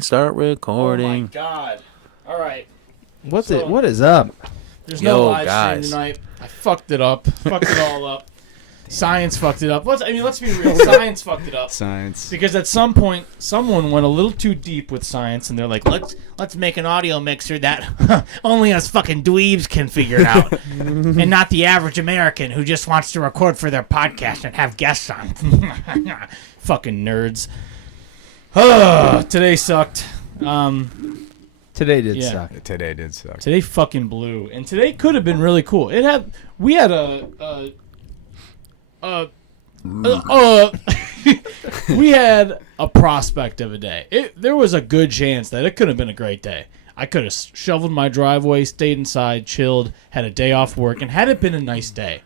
Start recording. Oh my god. Alright. What is up? There's no live guys. stream tonight. I fucked it up. Fucked it all up. Science fucked it up. Let's be real. Science fucked it up. Science. Because at some point, someone went a little too deep with science, and they're like, let's make an audio mixer that only us fucking dweebs can figure it out, and not the average American who just wants to record for their podcast and have guests on. Fucking nerds. Today sucked. Today did suck. Today did suck. Today fucking blew, and today could have been really cool. We had we had a prospect of a day. There was a good chance that it could have been a great day. I could have shoveled my driveway, stayed inside, chilled, had a day off work, and had it been a nice day.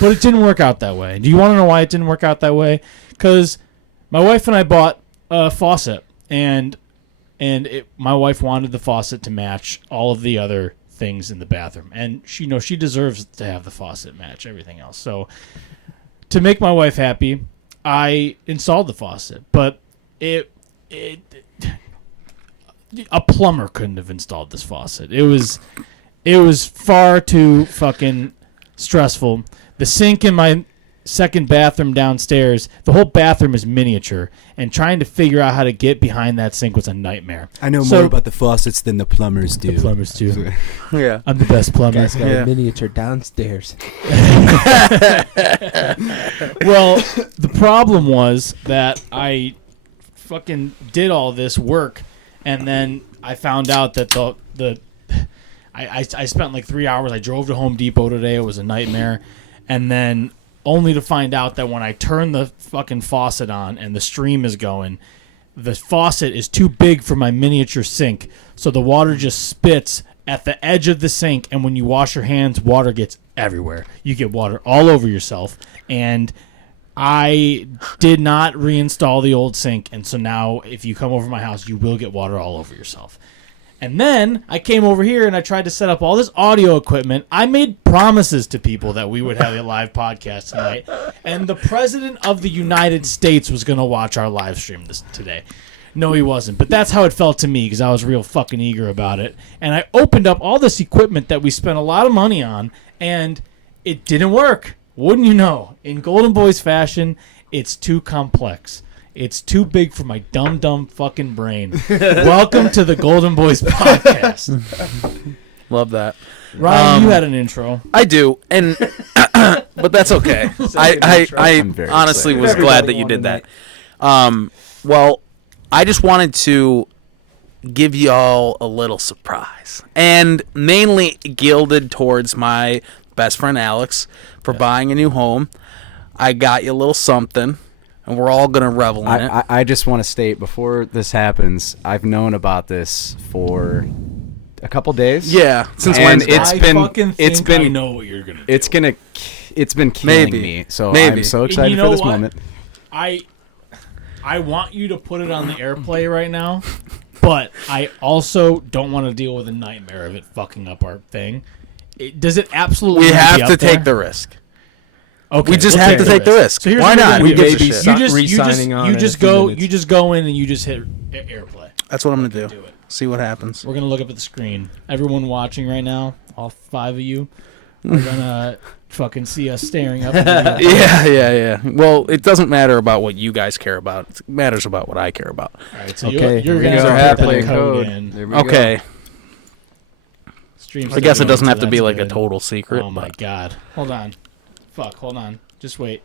But it didn't work out that way. Do you want to know why it didn't work out that way? Because my wife and I bought a faucet, and my wife wanted the faucet to match all of the other things in the bathroom, and she deserves to have the faucet match everything else. So to make my wife happy, I installed the faucet, but a plumber couldn't have installed this faucet. It was far too fucking stressful. The sink in my second bathroom downstairs, the whole bathroom is miniature, and trying to figure out how to get behind that sink was a nightmare. I know more about the faucets than the plumbers do. The plumbers do. Yeah. I'm the best plumber. Guy's got a miniature downstairs. Well, the problem was that I fucking did all this work, and then I found out that I spent like 3 hours. I drove to Home Depot today. It was a nightmare. And then only to find out that when I turn the fucking faucet on and the stream is going, the faucet is too big for my miniature sink. So the water just spits at the edge of the sink, and when you wash your hands, water gets everywhere. You get water all over yourself. And I did not reinstall the old sink, and so now if you come over my house, you will get water all over yourself. And then I came over here and I tried to set up all this audio equipment. I made promises to people that we would have a live podcast tonight. And the President of the United States was going to watch our live stream today. No, he wasn't. But that's how it felt to me because I was real fucking eager about it. And I opened up all this equipment that we spent a lot of money on, and it didn't work. Wouldn't you know? In Golden Boys fashion, it's too complex. It's too big for my dumb fucking brain. Welcome to the Golden Boys podcast. Love that. Ryan, you had an intro. I do, and but that's okay. I honestly was glad that you did that. Well, I just wanted to give y'all a little surprise, and mainly gilded towards my best friend Alex for buying a new home. I got you a little something. And we're all going to revel in it. I just want to state, before this happens, I've known about this for a couple days. Yeah, since Wednesday. I know what you're going to do. It's been killing me. So I'm so excited for this moment. I want you to put it on the airplay right now, but I also don't want to deal with a nightmare of it fucking up our thing. Does it absolutely We have to there? take the risk. Okay, we just have to take the risk. So why not? We give you just go in and you just hit airplay. That's what I'm gonna do. See what happens. We're gonna look up at the screen. Everyone watching right now, all 5 of you, are gonna fucking see us staring up. Yeah. Well, it doesn't matter about what you guys care about. It matters about what I care about. All right, so okay, you're gonna have put to that code in. There we Okay. Stream's I guess it going, doesn't so have to be that's like good. a total secret. Oh my god! Hold on. Hold on. Just wait.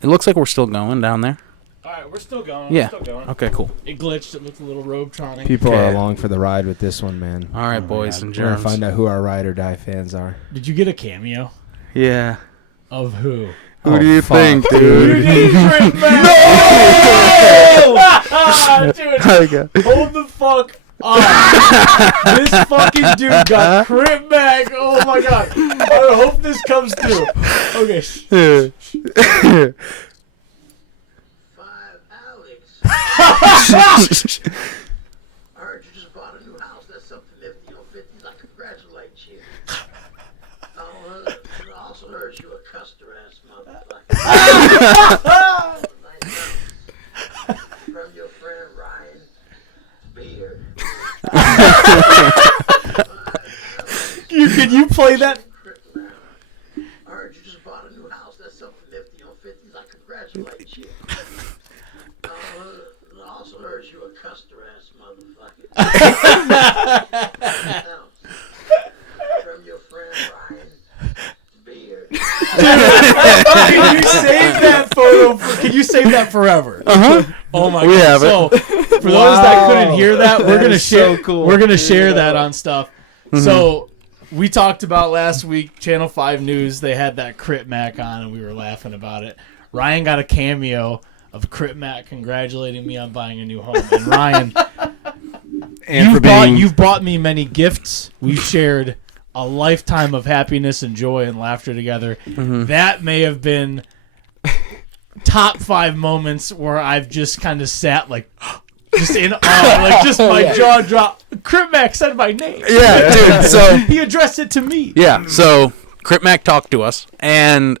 It looks like we're still going down there. All right, we're still going. Yeah. We're still going. Okay, cool. It glitched. It looked a little Robetronic. People are along for the ride with this one, man. All right, boys God. and We're going germs. to find out who our ride or die fans are. Did you get a cameo? Yeah. Of who? Who do you think, Dude, dude? No! Dude, hold the fuck up. This fucking dude got crit back. Oh my god. I hope this comes through. Okay. Alex. I heard you just bought a new house. That's something nifty. 50. I congratulate you. I also heard you a custer ass motherfucker. From your friend Ryan. Can you play that? I heard you just bought a new house. That's something nifty on 50s. I congratulate you. I also heard you a custer ass motherfucker. From your friend Ryan's beard. Can you save that photo? Can you save that forever? Oh my We god! have it. So, for those that couldn't hear that, we're gonna share. so cool. We're gonna share that on stuff. So we talked about last week, Channel 5 News. They had that Crit Mac on, and we were laughing about it. Ryan got a cameo of Crit Mac congratulating me on buying a new home. And Ryan, you've brought me many gifts. We've shared a lifetime of happiness and joy and laughter together. That may have been top 5 moments where I've just kind of sat like just in awe, like just my jaw dropped. Crit Mac said my name. Yeah, dude. So He addressed it to me. yeah, so Crit Mac talked to us, and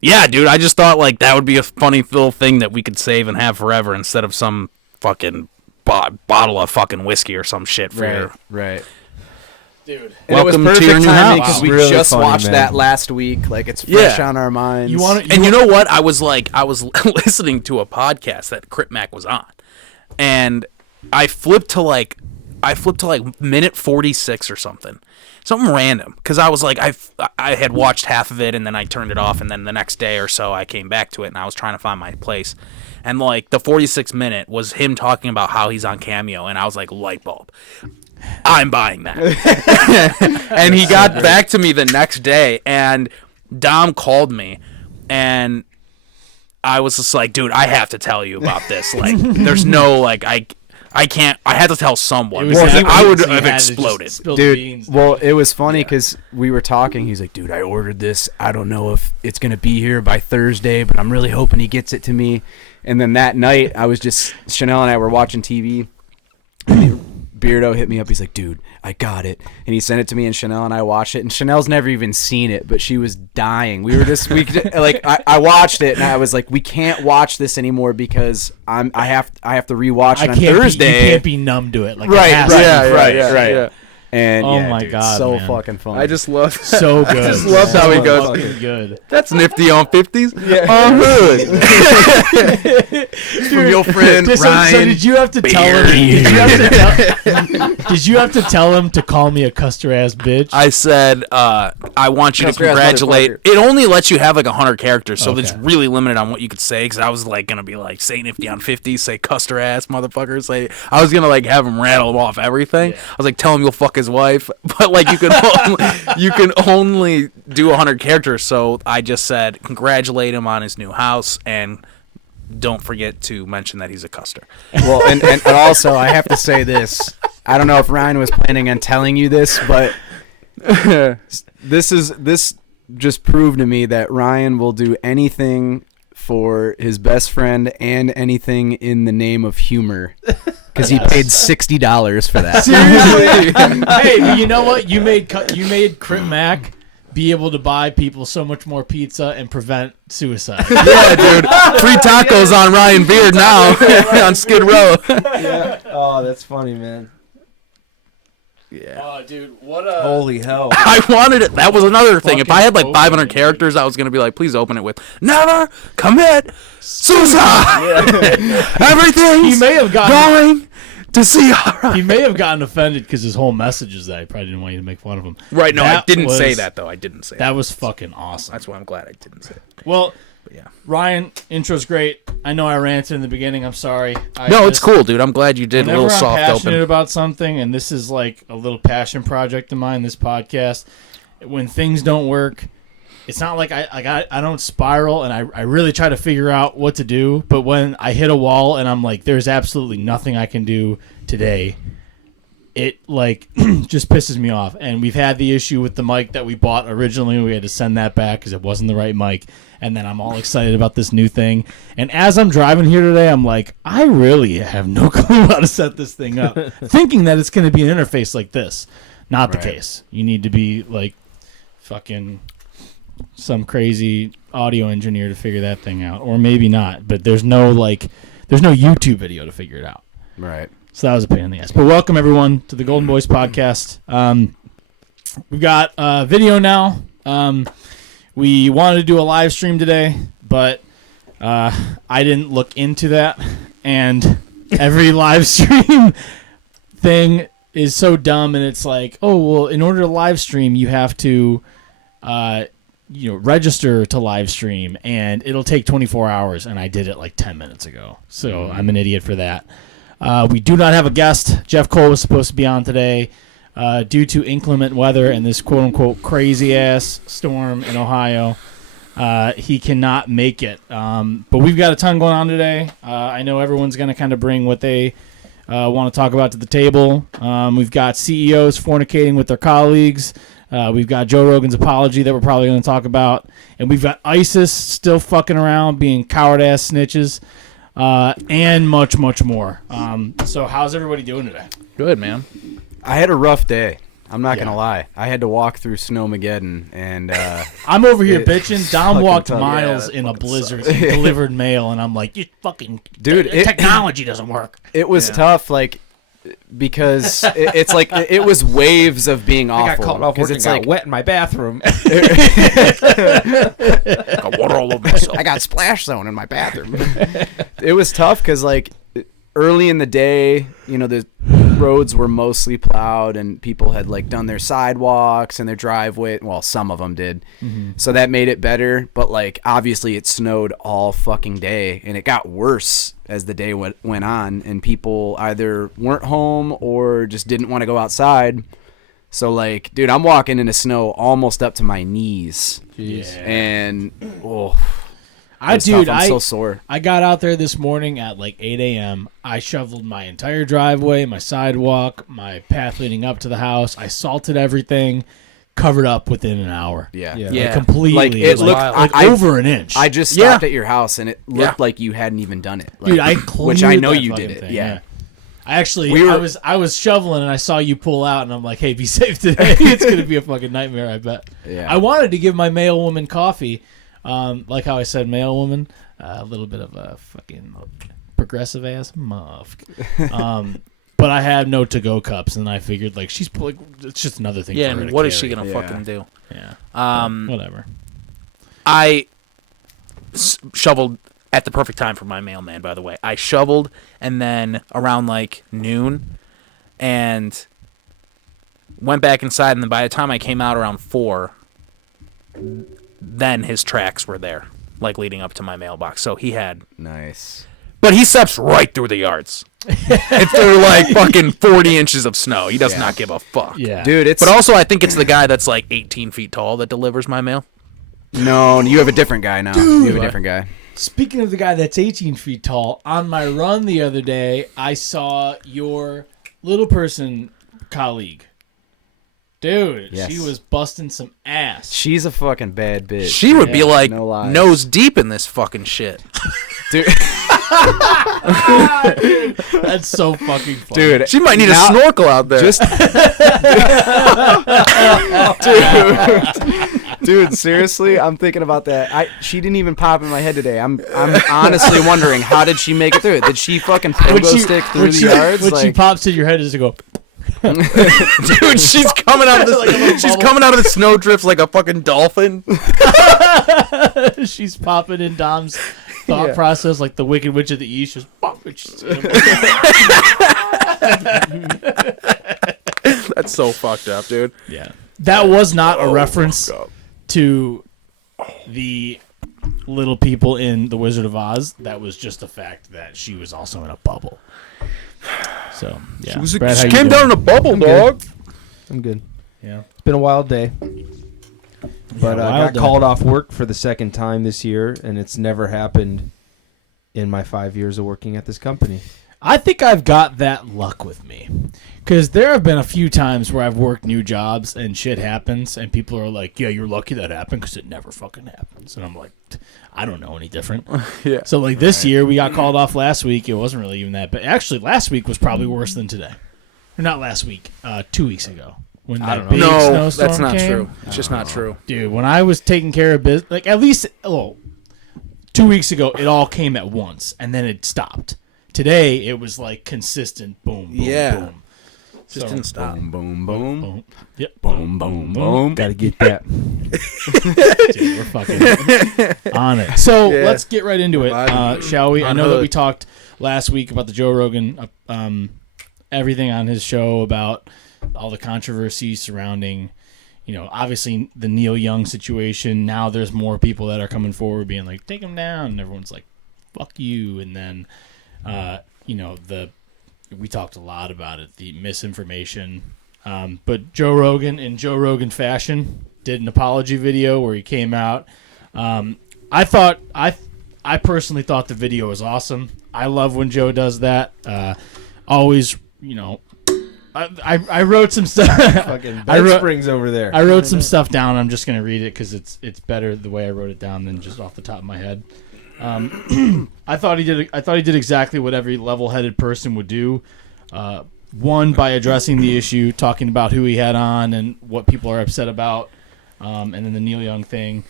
yeah, dude, I just thought like that would be a funny little thing that we could save and have forever instead of some fucking bottle of fucking whiskey or some shit for your. Right. Dude. And Welcome it was to your perfect new timing house. because we Really just funny, watched man. that last week. Like it's fresh Yeah. on our minds. You want to? And you know what? I was listening to a podcast that Crit Mac was on, and I flipped to like minute 46 or something random, because I was like I had watched half of it and then I turned it off, and then the next day or so I came back to it and I was trying to find my place, and like the 46 minute was him talking about how he's on Cameo, and I was like, light bulb. I'm buying that. And he got back to me the next day, and Dom called me, and I was just like, dude, I have to tell you about this. Like, there's no, like, I can't, I had to tell someone. I would have exploded. Dude, well, it was funny because we were talking. He's like, dude, I ordered this. I don't know if it's going to be here by Thursday, but I'm really hoping he gets it to me. And then that night, Chanel and I were watching TV. Beardo hit me up. He's like, dude, I got it. And he sent it to me, and Chanel and I watched it. And Chanel's never even seen it, but she was dying. I watched it, and I was like, we can't watch this anymore because I have to rewatch it on Thursday. You can't be numb to it. Like, Right, it has to be right. fresh. And Oh yeah, my dude, God, so man. fucking fun. I just love So good. I just love how he goes. Fucking good. That's nifty on 50s. Hood. From your friend Ryan. So did you have to tell him? Did you have to tell him to call me a custer ass bitch? I said, I want you to Custer ass congratulate. motherfucker. It only lets you have like 100 characters, so Okay. it's really limited on what you could say. Because I was like gonna be like, say nifty on 50, say custer ass motherfucker, say. I was gonna like have him rattle off everything. Yeah. I was like, tell him you'll fuck his wife, but like you can only do 100 characters. So I just said, congratulate him on his new house, and don't forget to mention that he's a custer. Well, and also I have to say this. I don't know if Ryan was planning on telling you this, but this just proved to me that Ryan will do anything for his best friend and anything in the name of humor, because he paid $60 for that. Seriously? Hey, but you know what? You made Crit Mac be able to buy people so much more pizza and prevent suicide. Yeah, dude. Free tacos on Ryan Beard now on Skid Row. Yeah. Oh, that's funny, man. Yeah. Oh, dude, what a Holy hell. I wanted it. That was another thing. If I had like Fucking 500 open. characters, I was gonna be like, please open it with never commit suicide. Everything's He may have gotten going to see. he may have gotten offended because his whole message is that I probably didn't want you to make fun of him. Right? No, I That didn't say was- that though. I didn't say That was fucking awesome. That's why I'm glad I didn't say it. Well, But yeah. Ryan, intro's great. I know I ranted in the beginning. I'm sorry. No, it's cool, dude. I'm glad you did a Whenever little I'm soft passionate open. about something, and this is like a little passion project of mine, this podcast, when things don't work, it's not like I don't spiral, and I really try to figure out what to do. But when I hit a wall and I'm like, there's absolutely nothing I can do today, it like just pisses me off. And we've had the issue with the mic that we bought originally. We had to send that back because it wasn't the right mic. And then I'm all excited about this new thing. And as I'm driving here today, I'm like, I really have no clue how to set this thing up. Thinking that it's going to be an interface like this. Not the case. You need to be like fucking some crazy audio engineer to figure that thing out. Or maybe not. But there's no YouTube video to figure it out. Right. So that was a pain in the ass. But welcome, everyone, to the Golden Boys podcast. We've got video now. We wanted to do a live stream today, but I didn't look into that. And every live stream thing is so dumb, and it's like, oh, well, in order to live stream, you have to register to live stream, and it'll take 24 hours, and I did it like 10 minutes ago. So I'm an idiot for that. We do not have a guest. Jeff Cole was supposed to be on today. Due to inclement weather and this quote-unquote crazy-ass storm in Ohio, he cannot make it. But we've got a ton going on today. I know everyone's going to kind of bring what they want to talk about to the table. We've got CEOs fornicating with their colleagues. We've got Joe Rogan's apology that we're probably going to talk about. And we've got ISIS still fucking around being coward-ass snitches. And much, much more. So how's everybody doing today? Good, man. I had a rough day. I'm not gonna lie. I had to walk through Snowmageddon, and I'm over here bitching. Dom walked tough. miles in a blizzard and delivered mail, and I'm like, you fucking dude, technology doesn't work. It was tough, like because it's like it was waves of being awful. I got called off work and got wet in my bathroom. I got water all over myself. I got splash zone in my bathroom. It was tough because like early in the day, the roads were mostly plowed and people had like done their sidewalks and their driveway. Well, some of them did. Mm-hmm. So that made it better. But like, obviously it snowed all fucking day and it got worse as the day went on, and people either weren't home or just didn't want to go outside. So like, dude, I'm walking in the snow almost up to my knees. Jeez. And I'm so sore. I got out there this morning at like 8 a.m. I shoveled my entire driveway, my sidewalk, my path leading up to the house. I salted everything, covered up within an hour. Yeah. Like completely. Like it looked over an inch. I just stopped at your house and it looked like you hadn't even done it. Like, dude, I which I know that you did it. thing, Yeah. I actually, I was shoveling and I saw you pull out and I'm like, hey, be safe today. It's gonna be a fucking nightmare, I bet. Yeah. I wanted to give my mail woman coffee. Like how I said mail woman, a little bit of a fucking progressive ass muff. But I had no to-go cups, and I figured like she's like it's just another thing. Yeah, for her and to what carry. is she gonna fucking do? Yeah. Whatever. I shoveled at the perfect time for my mailman. By the way, I shoveled, and then around like noon, and went back inside, and then by the time I came out around 4. Then his tracks were there, like leading up to my mailbox. So he had nice, but he steps right through the yards. If they're like fucking 40 inches of snow, he does not give a fuck. Yeah, dude. But also, I think it's the guy that's like 18 feet tall that delivers my mail. No, you have a different guy now. Dude, you have a different guy. Speaking of the guy that's 18 feet tall, on my run the other day, I saw your little person colleague. Dude, yes. She was busting some ass. She's a fucking bad bitch. She would be like no nose deep in this fucking shit. Dude. That's so fucking funny. Dude, she might need a snorkel out there. Dude, seriously, I'm thinking about that. She didn't even pop in my head today. I'm honestly wondering, how did she make it through? Did she fucking pogo stick through the yards? When she pops in your head, does it go? Dude, she's coming out of this. She's coming out of the snow drifts like a fucking dolphin. She's popping in Dom's thought process like the Wicked Witch of the East. Just That's so fucked up, dude. Yeah, that was not a reference to the little people in The Wizard of Oz. That was just the fact that she was also in a bubble. So yeah, she came down in a bubble, dog. I'm good. Yeah, it's been a wild day. But I got called off work for the second time this year, and it's never happened in my 5 years of working at this company. I think I've got that luck with me, because there have been a few times where I've worked new jobs and shit happens, and people are like, "Yeah, you're lucky that happened because it never fucking happens." And I'm like, I don't know any different. Yeah. So like this year, we got called off last week. It wasn't really even that, but actually last week was probably worse than today. Or not last week, 2 weeks ago. When that big snowstorm that's not came. true. It's just not true. Dude, when I was taking care of business, like at least 2 weeks ago, it all came at once, and then it stopped. today it was like consistent boom, boom, boom. Just didn't stop. Boom, boom, boom. Boom. Yep. Boom, boom, boom. Got to get that. Dude, we're fucking on it. So let's get right into it, shall we? I know that we talked last week about the Joe Rogan, everything on his show about all the controversy surrounding, obviously the Neil Young situation. Now there's more people that are coming forward being like, take him down. And everyone's like, fuck you. And then, we talked a lot about it, the misinformation. But Joe Rogan, in Joe Rogan fashion, did an apology video where he came out. I personally thought the video was awesome. I love when Joe does that. Always, I wrote some stuff. Fucking bed springs over there. I wrote some stuff down. I'm just gonna read it because it's better the way I wrote it down than just off the top of my head. I thought he did exactly what every level-headed person would do. One, by addressing the issue, talking about who he had on and what people are upset about, and then the Neil Young thing,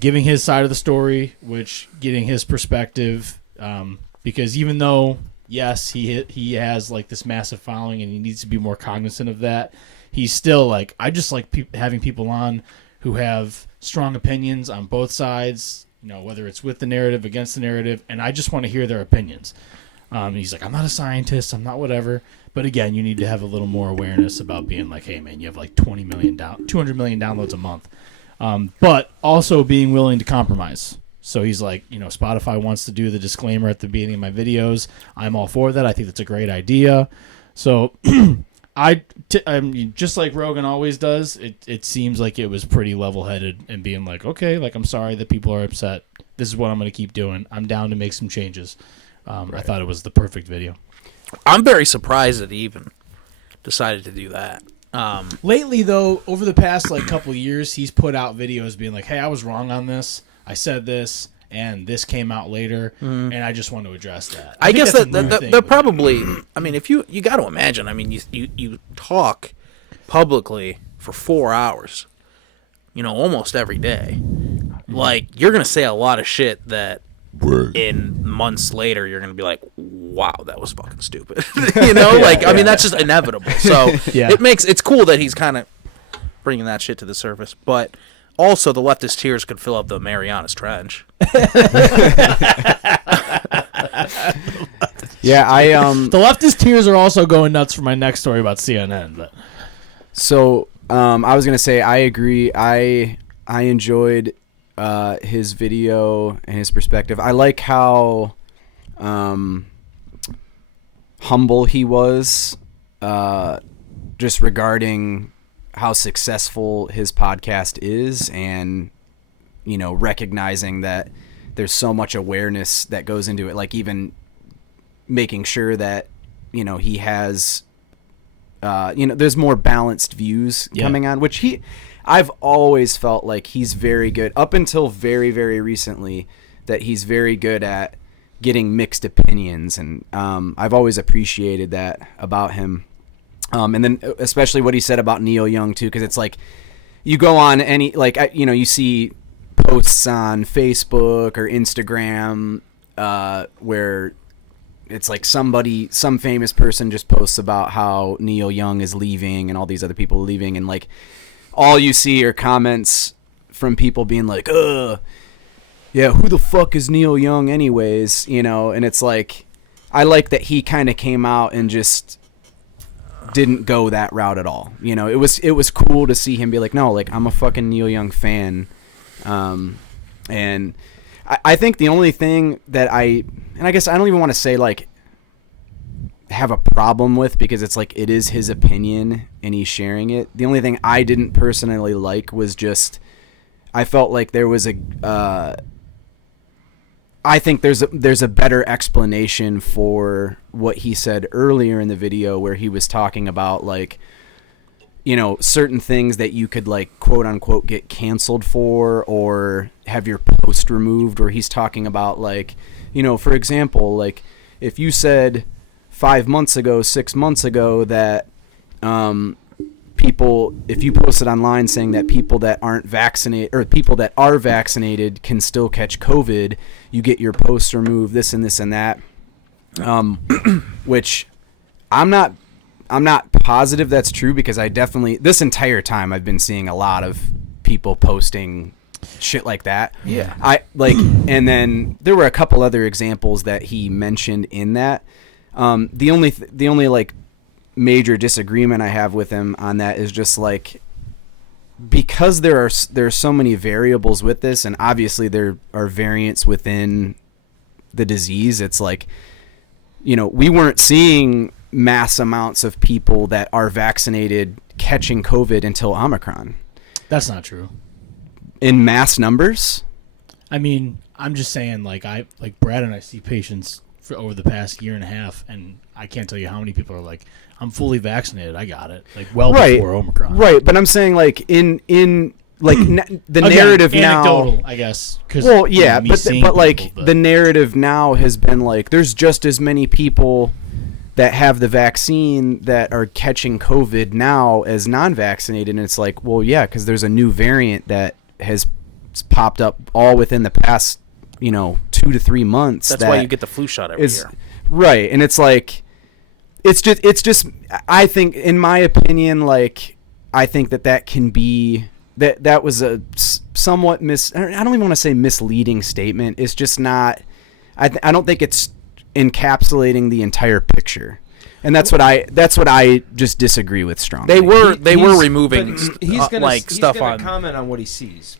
giving his side of the story, getting his perspective, because even though, yes, he has like this massive following and he needs to be more cognizant of that, he's still like, I just like having people on who have strong opinions on both sides, whether it's with the narrative, against the narrative, and I just want to hear their opinions. He's like, I'm not a scientist, I'm not whatever. But again, you need to have a little more awareness about being like, hey man, you have like 200 million downloads a month. But also being willing to compromise. So he's like, Spotify wants to do the disclaimer at the beginning of my videos. I'm all for that. I think that's a great idea. So I mean, just like Rogan always does, it seems like it was pretty level-headed and being like, okay, like, I'm sorry that people are upset. This is what I'm going to keep doing. I'm down to make some changes. Right. I thought it was the perfect video. I'm very surprised that he even decided to do that. Lately, though, over the past couple of years, he's put out videos being like, hey, I was wrong on this. I said this, and this came out later, and I just want to address that. I guess that probably, I mean, if you got to imagine, I mean, you talk publicly for 4 hours, almost every day. Like, you're going to say a lot of shit that in months later, you're going to be like, wow, that was fucking stupid. I mean, that's just inevitable. So it's cool that he's kind of bringing that shit to the surface, but also the leftist tears could fill up the Marianas Trench. The leftist tears are also going nuts for my next story about CNN. But so I was gonna say I agree. I enjoyed his video and his perspective. I like how humble he was, just regarding how successful his podcast is, and recognizing that there's so much awareness that goes into it, like even making sure that he has there's more balanced views coming on, which I've always felt like he's very good, up until very, very recently, that he's very good at getting mixed opinions, and I've always appreciated that about him. And then especially what he said about Neil Young too, because it's like you go on any you see posts on Facebook or Instagram where it's like some famous person just posts about how Neil Young is leaving and all these other people are leaving, and like all you see are comments from people being like, yeah, who the fuck is Neil Young anyways, and it's like, I like that he kind of came out and just didn't go that route at all. It was cool to see him be like, no, like, I'm a fucking Neil Young fan. And I think the only thing that I guess I don't even want to say like have a problem with, because it's like it is his opinion and he's sharing it. The only thing I didn't personally like was just, I felt like there was I think there's a better explanation for what he said earlier in the video, where he was talking about like, certain things that you could like quote unquote get canceled for or have your post removed, or he's talking about like, for example, like if you said 5 months ago, 6 months ago that people, if you posted online saying that people that aren't vaccinated or people that are vaccinated can still catch COVID, you get your posts removed, this and this and that. which I'm not positive that's true, because I definitely, this entire time I've been seeing a lot of people posting shit like that. Yeah. And then there were a couple other examples that he mentioned in that. The only like major disagreement I have with him on that is just like, because there's so many variables with this, and obviously there are variants within the disease. It's like, we weren't seeing mass amounts of people that are vaccinated catching COVID until Omicron. That's not true. In mass numbers? I mean, I'm just saying, like Brad and I see patients for over the past year and a half, and I can't tell you how many people are like, I'm fully vaccinated, I got it, like before Omicron. Right, but I'm saying like in like the Again, narrative anecdotal, now, I guess. Well, yeah, but like the narrative now has been like, there's just as many people that have the vaccine that are catching COVID now as non-vaccinated, and it's like, well, yeah, because there's a new variant that has popped up all within the past 2 to 3 months. That's why you get the flu shot every year. Right, and it's like, it's just I think, in my opinion, like, I think that can be that was a somewhat I don't even want to say misleading statement. It's just not, I don't think it's encapsulating the entire picture. And that's what I just disagree with strongly. They were removing he's gonna on comment on what he sees.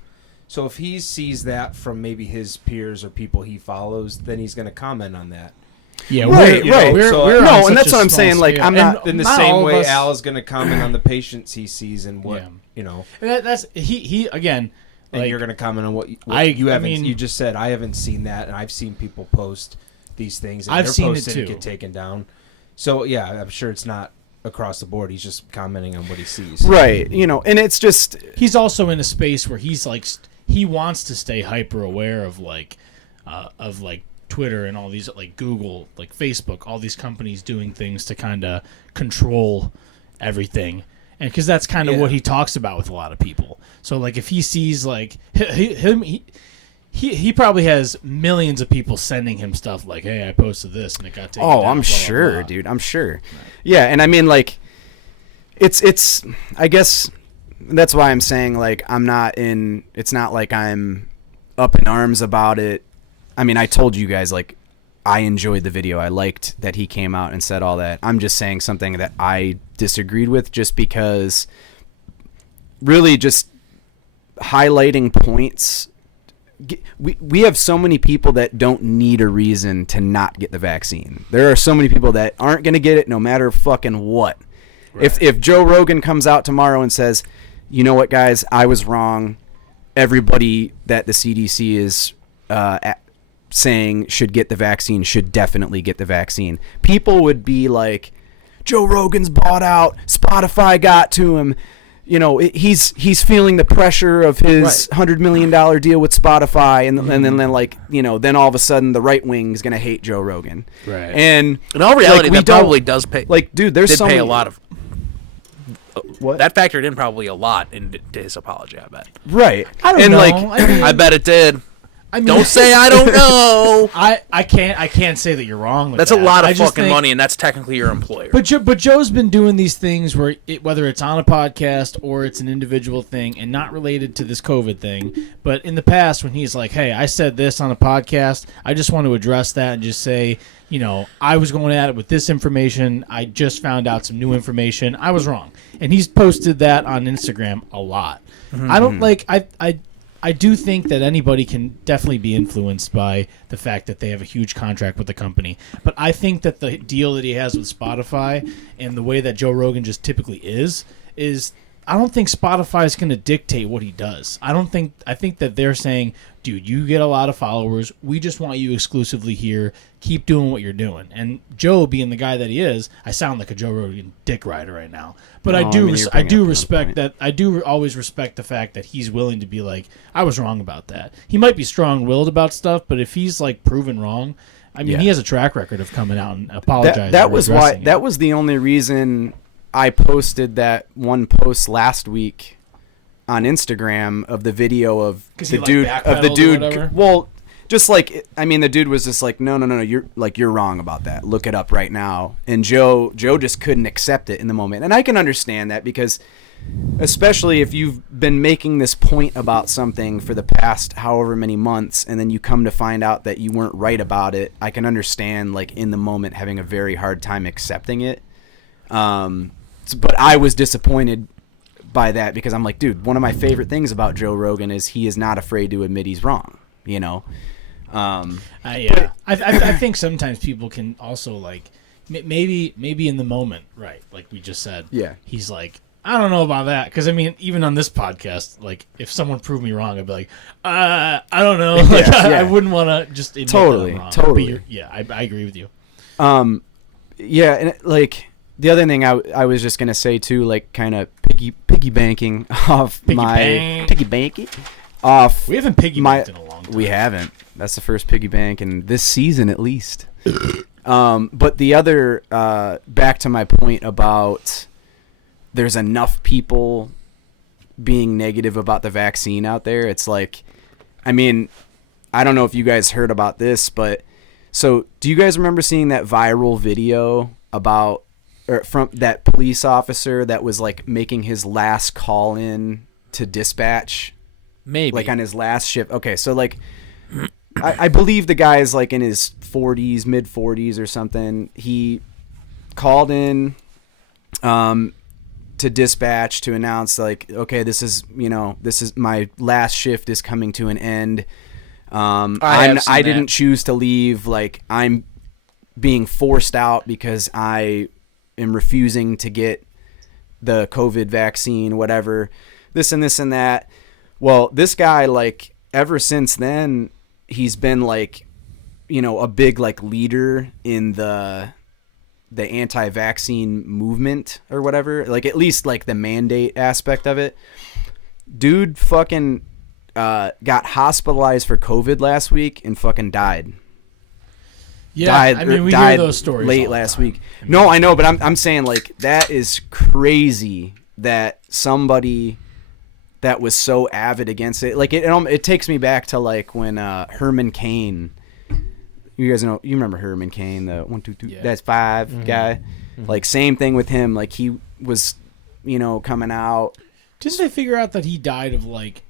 So if he sees that from maybe his peers or people he follows, then he's going to comment on that. Yeah, right. We're no, and that's what I'm saying. Like, I'm not in the same way Al is going to comment on the patients he sees and what And that's he again. And like, you're going to comment on what you haven't. You just said I haven't seen that, and I've seen people post these things, and I've seen posted it too. And get taken down. So yeah, I'm sure it's not across the board. He's just commenting on what he sees. Right. And it's just, he's also in a space where he's like, he wants to stay hyper aware of like Twitter and all these, like Google, like Facebook, all these companies doing things to kind of control everything. And because that's kind of what he talks about with a lot of people. So like if he sees like he probably has millions of people sending him stuff like, hey, I posted this and it got taken down. I'm sure, dude. I'm sure. Right. Yeah, and I mean, like, it's I guess that's why I'm saying, like, it's not like I'm up in arms about it. I mean, I told you guys, like, I enjoyed the video. I liked that he came out and said all that. I'm just saying something that I disagreed with, just because really just highlighting points. We have so many people that don't need a reason to not get the vaccine. There are so many people that aren't going to get it no matter fucking what. Right. If Joe Rogan comes out tomorrow and says, you know what, guys, I was wrong. Everybody that the CDC is saying should get the vaccine should definitely get the vaccine. People would be like, Joe Rogan's bought out. Spotify got to him. He's feeling the pressure of his $100 million deal with Spotify, and then like, then all of a sudden the right wing is gonna hate Joe Rogan. Right. And in all reality, that probably does pay. Like, dude, there's pay a lot of. What? That factored in probably a lot into his apology, I bet. Right. I don't know. Like, I bet it did. I mean, don't say I don't know. I can't say that you're wrong with that's that. A lot of fucking money, and that's technically your employer. But Joe's been doing these things where whether it's on a podcast or it's an individual thing and not related to this COVID thing, but in the past when he's like, hey, I said this on a podcast, I just want to address that and just say, I was going at it with this information. I just found out some new information. I was wrong. And he's posted that on Instagram a lot. Mm-hmm. I don't I do think that anybody can definitely be influenced by the fact that they have a huge contract with the company. But I think that the deal that he has with Spotify and the way that Joe Rogan just typically is I don't think Spotify is going to dictate what he does. I think that they're saying, dude, you get a lot of followers. We just want you exclusively here. Keep doing what you're doing. And Joe, being the guy that he is, I sound like a Joe Rogan dick rider right now. But I do respect that. I do always respect the fact that he's willing to be like, I was wrong about that. He might be strong-willed about stuff, but if he's like proven wrong, I mean, he has a track record of coming out and apologizing. That was the only reason I posted that one post last week on Instagram of the video of the dude. Well, just like, I mean, the dude was just like, no, you're wrong about that. Look it up right now. And Joe just couldn't accept it in the moment. And I can understand that because especially if you've been making this point about something for the past however many months and then you come to find out that you weren't right about it, I can understand like in the moment having a very hard time accepting it. But I was disappointed by that because I'm like, dude, one of my favorite things about Joe Rogan is he is not afraid to admit he's wrong, you know? I think sometimes people can also like maybe in the moment, right? Like we just said, yeah. He's like, I don't know about that because I mean, even on this podcast, like if someone proved me wrong, I'd be like, I don't know. Like, I wouldn't want to just admit that I'm wrong. Totally. I agree with you. Yeah, and like the other thing I was just gonna say too, like kind of piggy banking off piggy banking off. We haven't piggy banked in a long time. We haven't. That's the first piggy bank in this season at least. But the other back to my point about there's enough people being negative about the vaccine out there. It's like, I mean, I don't know if you guys heard about this, but so do you guys remember seeing that viral video about or from that police officer that was like making his last call in to dispatch? Maybe. Like on his last shift. Okay, so like I believe the guy is like in his 40s, mid 40s or something. He called in to dispatch to announce like, okay, this is my last shift is coming to an end. I didn't choose to leave. Like I'm being forced out because I am refusing to get the COVID vaccine, whatever, this and this and that. Well, this guy, like ever since then, he's been like, a big like leader in the anti-vaccine movement or whatever, like at least like the mandate aspect of it. Dude fucking got hospitalized for COVID last week and fucking died. Yeah, we hear those stories late last week. No, I know, but I'm saying like that is crazy that somebody that was so avid against it, like it takes me back to like when Herman Cain. You guys know, you remember Herman Cain, the 1, 2, 3, that's 5 guy. Mm-hmm. Like same thing with him. Like he was, coming out. Didn't they figure out that he died of like?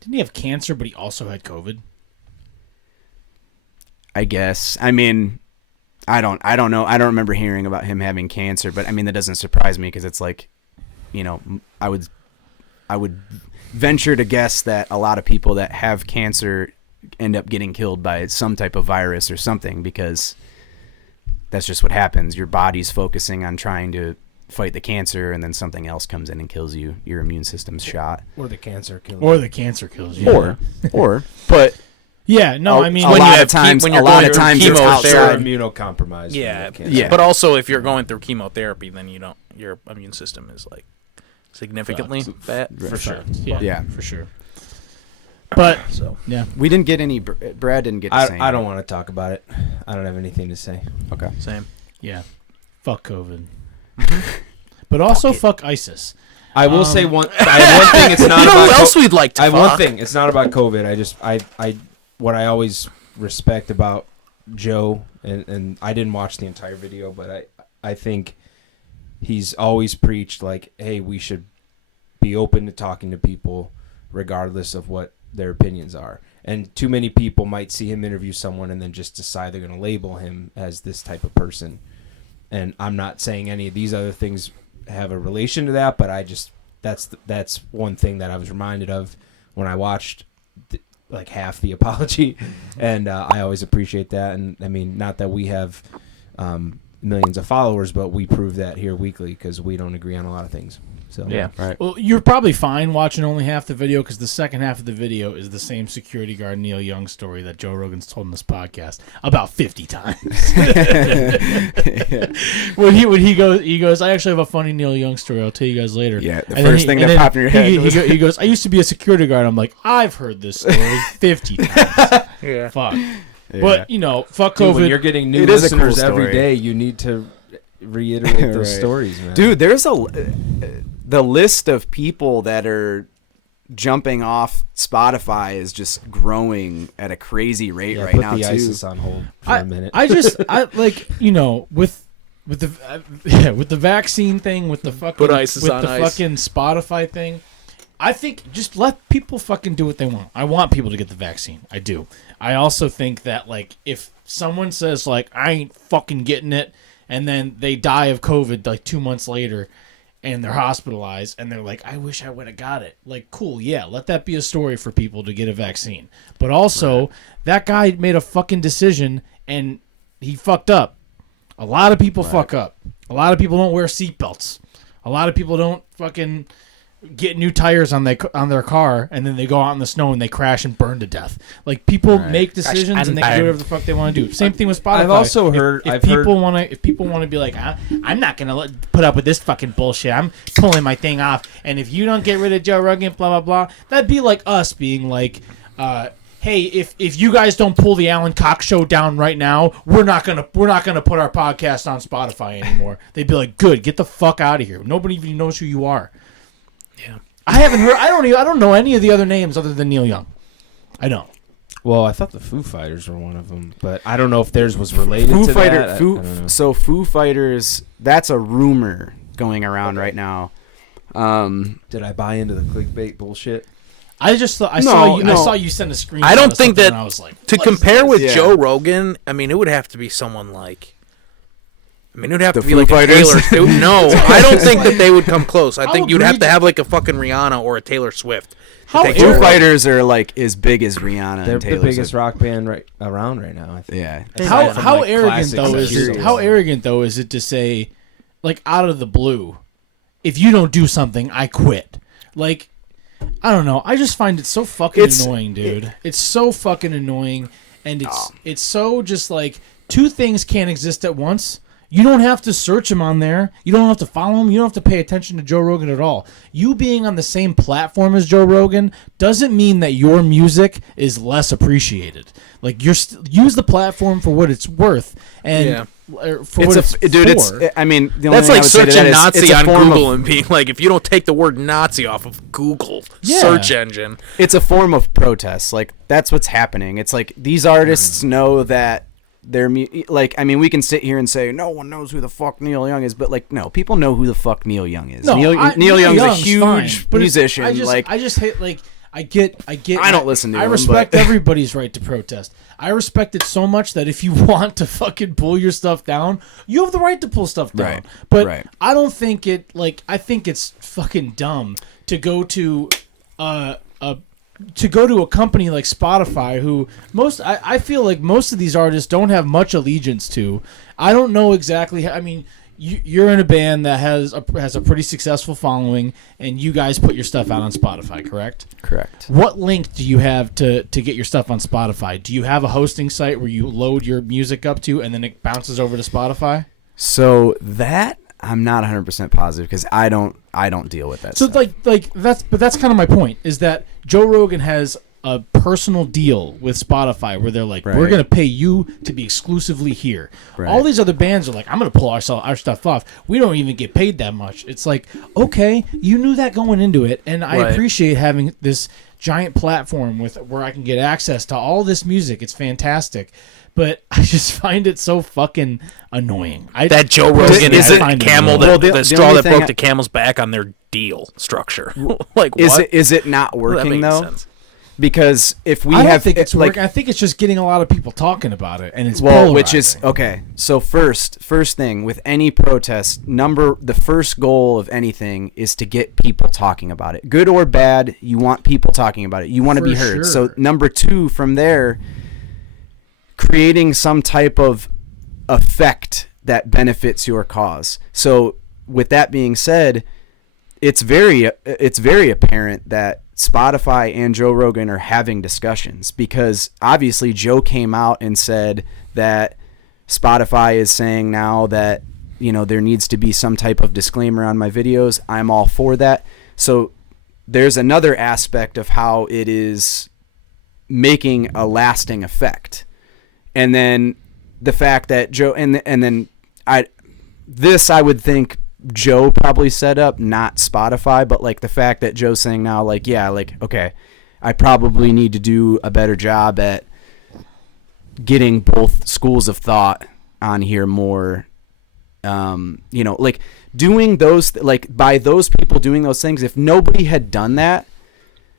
Didn't he have cancer, but he also had COVID? I guess. I mean, I don't know. I don't remember hearing about him having cancer, but I mean that doesn't surprise me because it's like, I would venture to guess that a lot of people that have cancer end up getting killed by some type of virus or something because that's just what happens. Your body's focusing on trying to fight the cancer and then something else comes in and kills you. Your immune system's shot. Or the cancer kills you. Or but yeah, no, I mean a lot of times it's outside immunocompromised. Yeah. But also if you're going through chemotherapy, then your immune system is like significantly fat. For sure. Yeah, for sure. But so yeah, we didn't get any. Brad didn't get to say. I don't want to talk about it. I don't have anything to say. Okay, same. Yeah, fuck COVID, but also fuck ISIS. I will say one. I have one thing. It's not about. Who else we'd like to? I have one thing. It's not about COVID. I what I always respect about Joe, and I didn't watch the entire video, but I think he's always preached like, hey, we should be open to talking to people regardless of what their opinions are. And too many people might see him interview someone and then just decide they're going to label him as this type of person. And I'm not saying any of these other things have a relation to that, but I just that's one thing that I was reminded of when I watched like half the apology, and I always appreciate that. And I mean, not that we have millions of followers, but we prove that here weekly because we don't agree on a lot of things. So yeah, right. Well, you're probably fine watching only half the video because the second half of the video is the same security guard Neil Young story that Joe Rogan's told in this podcast about 50 times. When he goes, I actually have a funny Neil Young story. I'll tell you guys later. Yeah, the first thing that popped in your head. He goes, I used to be a security guard. I'm like, I've heard this story 50 times. Yeah, fuck. Yeah. But fuck COVID. When you're getting new listeners every day, you need to reiterate those stories, man. Dude, there's the list of people that are jumping off Spotify is just growing at a crazy rate right put now the too. ISIS on hold for a minute. I like, you know, with the vaccine thing, with the fucking Put ISIS on ice. fucking Spotify thing, I think just let people fucking do what they want. I want people to get the vaccine. I do. I also think that, like, if someone says, like, I ain't fucking getting it, and then they die of COVID, like, 2 months later, and they're hospitalized, and they're like, I wish I would have got it. Like, cool, yeah, let that be a story for people to get a vaccine. But also, that guy made a fucking decision, and he fucked up. A lot of people fuck up. A lot of people don't wear seatbelts. A lot of people don't fucking get new tires on their car, and then they go out in the snow and they crash and burn to death. Like, people make decisions and they can do whatever the fuck they want to do. Same thing with Spotify. I've also heard if people want to be like, I'm not gonna put up with this fucking bullshit. I'm pulling my thing off. And if you don't get rid of Joe Rogan, blah blah blah, that'd be like us being like, hey, if you guys don't pull the Alan Cox show down right now, we're not gonna put our podcast on Spotify anymore. They'd be like, good, get the fuck out of here. Nobody even knows who you are. Yeah. I haven't heard. I don't know any of the other names other than Neil Young. I don't. Well, I thought the Foo Fighters were one of them, but I don't know if theirs was related to that. I don't know. So Foo Fighters, that's a rumor going around right now. Did I buy into the clickbait bullshit? I just thought I saw you send a screenshot. I don't think that and I was like, to compare with Joe Rogan. I mean, it would have to be someone like. I mean, it would have to be like a Taylor. No, I don't think that they would come close. I think you'd have to have like a fucking Rihanna or a Taylor Swift. Foo Fighters are like as big as Rihanna. They're and Taylor the biggest Swift. rock band around right now. I think. Yeah. How arrogant though is it? How arrogant though is it to say, like, out of the blue, if you don't do something, I quit. Like, I don't know. I just find it so fucking annoying, dude. It's so fucking annoying, and it's so just like two things can't exist at once. You don't have to search him on there. You don't have to follow him. You don't have to pay attention to Joe Rogan at all. You being on the same platform as Joe Rogan doesn't mean that your music is less appreciated. Like, use the platform for what it's worth, and for what it's for. I mean, the only that's thing like searching Nazi on Google of, and being like, if you don't take the word Nazi off of Google search engine, it's a form of protest. Like, that's what's happening. It's like these artists know that. Like, I mean, we can sit here and say no one knows who the fuck Neil Young is, but like, no, people know who the fuck Neil Young is. No, Neil Young's a huge fine, musician. I just hate, like, I don't listen to him. I respect everybody's right to protest. I respect it so much that if you want to fucking pull your stuff down, you have the right to pull stuff down. Right. But I don't think I think it's fucking dumb to go to a company like Spotify, who I feel like most of these artists don't have much allegiance to. I don't know exactly. I mean, you're in a band that has a pretty successful following, and you guys put your stuff out on Spotify, correct? Correct. What link do you have to get your stuff on Spotify? Do you have a hosting site where you load your music up to, and then it bounces over to Spotify? So that I'm not 100% positive because I don't deal with that. So stuff. that's kind of my point, is that Joe Rogan has a personal deal with Spotify where they're like, we're going to pay you to be exclusively here. Right. All these other bands are like, I'm going to pull our stuff off. We don't even get paid that much. It's like, okay, you knew that going into it, and I appreciate having this giant platform where I can get access to all this music. It's fantastic. But I just find it so fucking annoying. That Joe Rogan is the straw that broke the camel's back on their deal structure. Like, what? Is it not working though? Sense. Because if we I think it's working. I think it's just getting a lot of people talking about it, and it's polarizing. Which is okay. So first thing with any protest, the first goal of anything is to get people talking about it, good or bad. You want people talking about it. You want to be heard. Sure. So number two from there, creating some type of effect that benefits your cause. So with that being said, it's very apparent that Spotify and Joe Rogan are having discussions, because obviously Joe came out and said that Spotify is saying now that, you know, there needs to be some type of disclaimer on my videos. I'm all for that. So there's another aspect of how it is making a lasting effect. And then the fact that Joe I would think Joe probably set up, not Spotify, but like the fact that Joe's saying now, like, yeah, like, okay, I probably need to do a better job at getting both schools of thought on here more, like doing those, like by those people doing those things. If nobody had done that,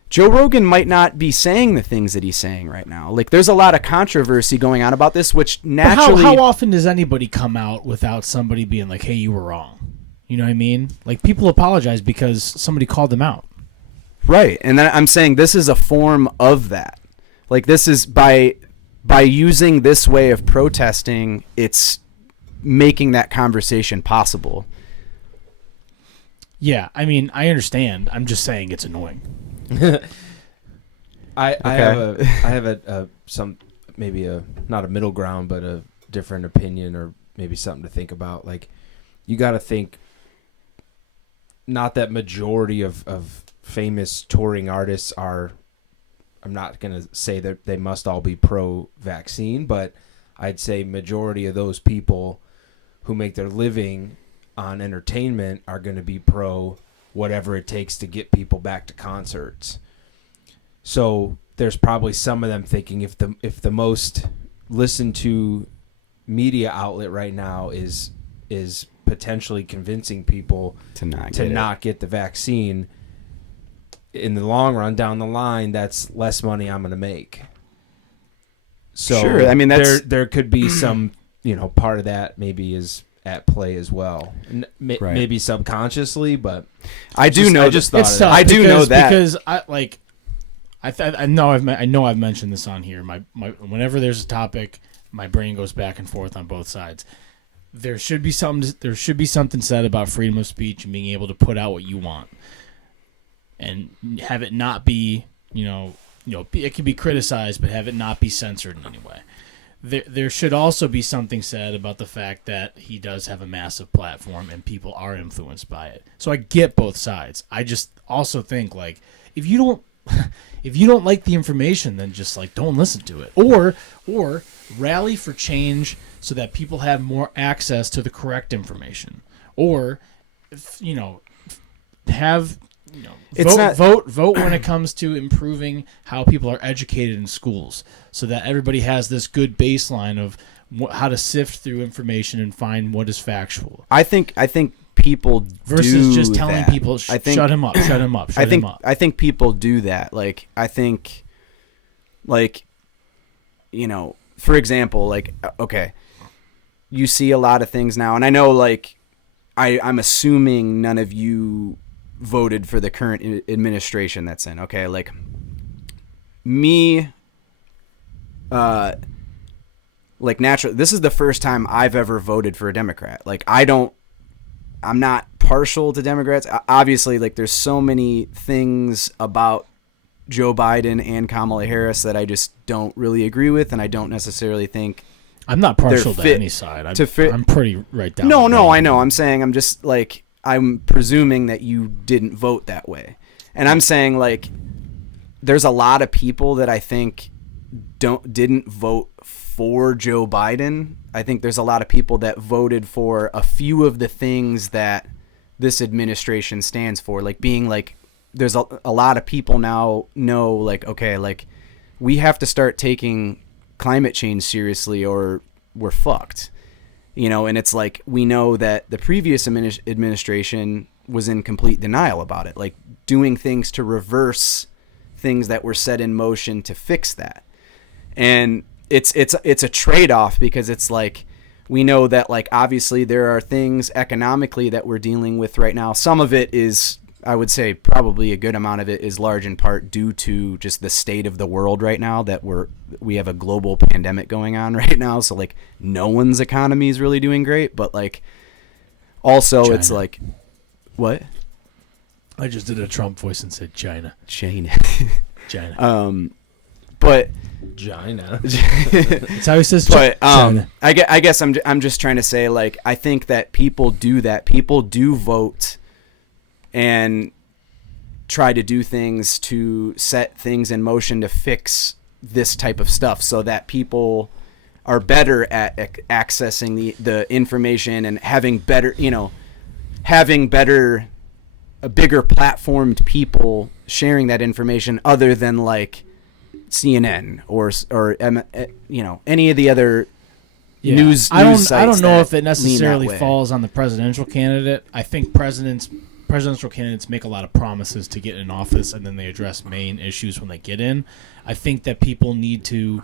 Joe Rogan might not be saying the things that he's saying right now. Like, there's a lot of controversy going on about this, which naturally... How often does anybody come out without somebody being like, hey, you were wrong? You know what I mean? Like, people apologize because somebody called them out. Right, and then I'm saying this is a form of that. Like, this is by using this way of protesting, it's making that conversation possible. Yeah, I mean, I understand. I'm just saying it's annoying. I have a some maybe a not a middle ground but a different opinion or maybe something to think about. Like, you got to think not that majority of famous touring artists are, I'm not going to say that they must all be pro-vaccine, but I'd say majority of those people who make their living on entertainment are going to be pro whatever it takes to get people back to concerts. So there's probably some of them thinking if the most listened to media outlet right now is potentially convincing people to not get the vaccine, in the long run, down the line, that's less money I'm going to make. So sure, I mean, there could be some, part of that maybe is at play as well, right. Maybe subconsciously, but I do know. It's tough. I do know that because I know I've mentioned this on here. My whenever there's a topic, my brain goes back and forth on both sides. There should be something said about freedom of speech and being able to put out what you want, and have it not be it can be criticized, but have it not be censored in any way. There should also be something said about the fact that he does have a massive platform and people are influenced by it. So I get both sides. I just also think, like, if you don't like the information, then just like don't listen to it, or rally for change so that people have more access to the correct information, or vote when it comes to improving how people are educated in schools, so that everybody has this good baseline of how to sift through information and find what is factual. I think people versus just telling people shut him up. I think people do that. Like, I think, like, for example, like, okay, you see a lot of things now, and I know, like, I'm assuming none of you voted for the current administration that's in. Okay, like me, like, naturally, this is the first time I've ever voted for a Democrat. Like, I'm not partial to Democrats. Obviously, like, there's so many things about Joe Biden and Kamala Harris that I just don't really agree with, and I don't necessarily think I'm not partial to any side. I'm pretty right down. No, I know. I'm saying, I'm just like, I'm presuming that you didn't vote that way. And I'm saying, like, there's a lot of people that I think didn't vote for Joe Biden. I think there's a lot of people that voted for a few of the things that this administration stands for. Like, being like, there's a lot of people now know, like, okay, like, we have to start taking climate change seriously or we're fucked. And it's like, we know that the previous administration was in complete denial about it, like doing things to reverse things that were set in motion to fix that. And it's a trade-off, because it's like, we know that, like, obviously there are things economically that we're dealing with right now. Some of it is, I would say probably a good amount of it is large in part due to just the state of the world right now, that we have a global pandemic going on right now. So, like, no one's economy is really doing great, but, like, also China. It's like, what? I just did a Trump voice and said China. But China. That's how he says. But China. I guess I'm just trying to say, like, I think that people do that. People do vote and try to do things to set things in motion to fix this type of stuff, so that people are better at accessing the information and having better, having a bigger platformed people sharing that information other than like CNN or any of the other news sites. I don't know if it necessarily falls on the presidential candidate. I think presidential candidates make a lot of promises to get in office, and then they address main issues when they get in. I think that people need to,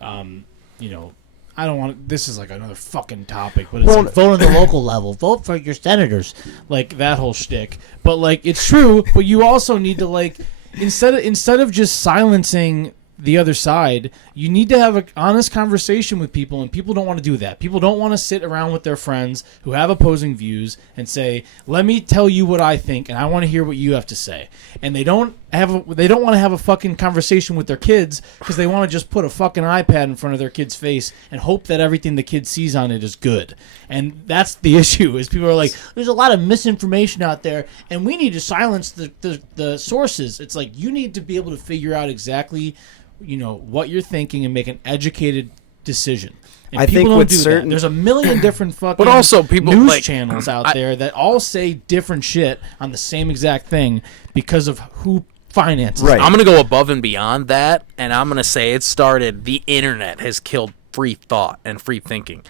I don't want. This is like another fucking topic, but it's like, vote on the local level, vote for your senators, like that whole shtick. But like, it's true. But you also need to like, instead of just silencing the other side, you need to have an honest conversation with people, and people don't want to do that. People don't want to sit around with their friends who have opposing views and say, "Let me tell you what I think, and I want to hear what you have to say." And they don't want to have a fucking conversation with their kids because they want to just put a fucking iPad in front of their kid's face and hope that everything the kid sees on it is good. And that's the issue. Is people are like, "There's a lot of misinformation out there, and we need to silence the sources." It's like you need to be able to figure out exactly what you're thinking and make an educated decision. And I think with certain, there's a million different fucking but also people news channels out there that all say different shit on the same exact thing because of who finances. Right. I'm gonna go above and beyond that, and I'm gonna say the internet has killed free thought and free thinking.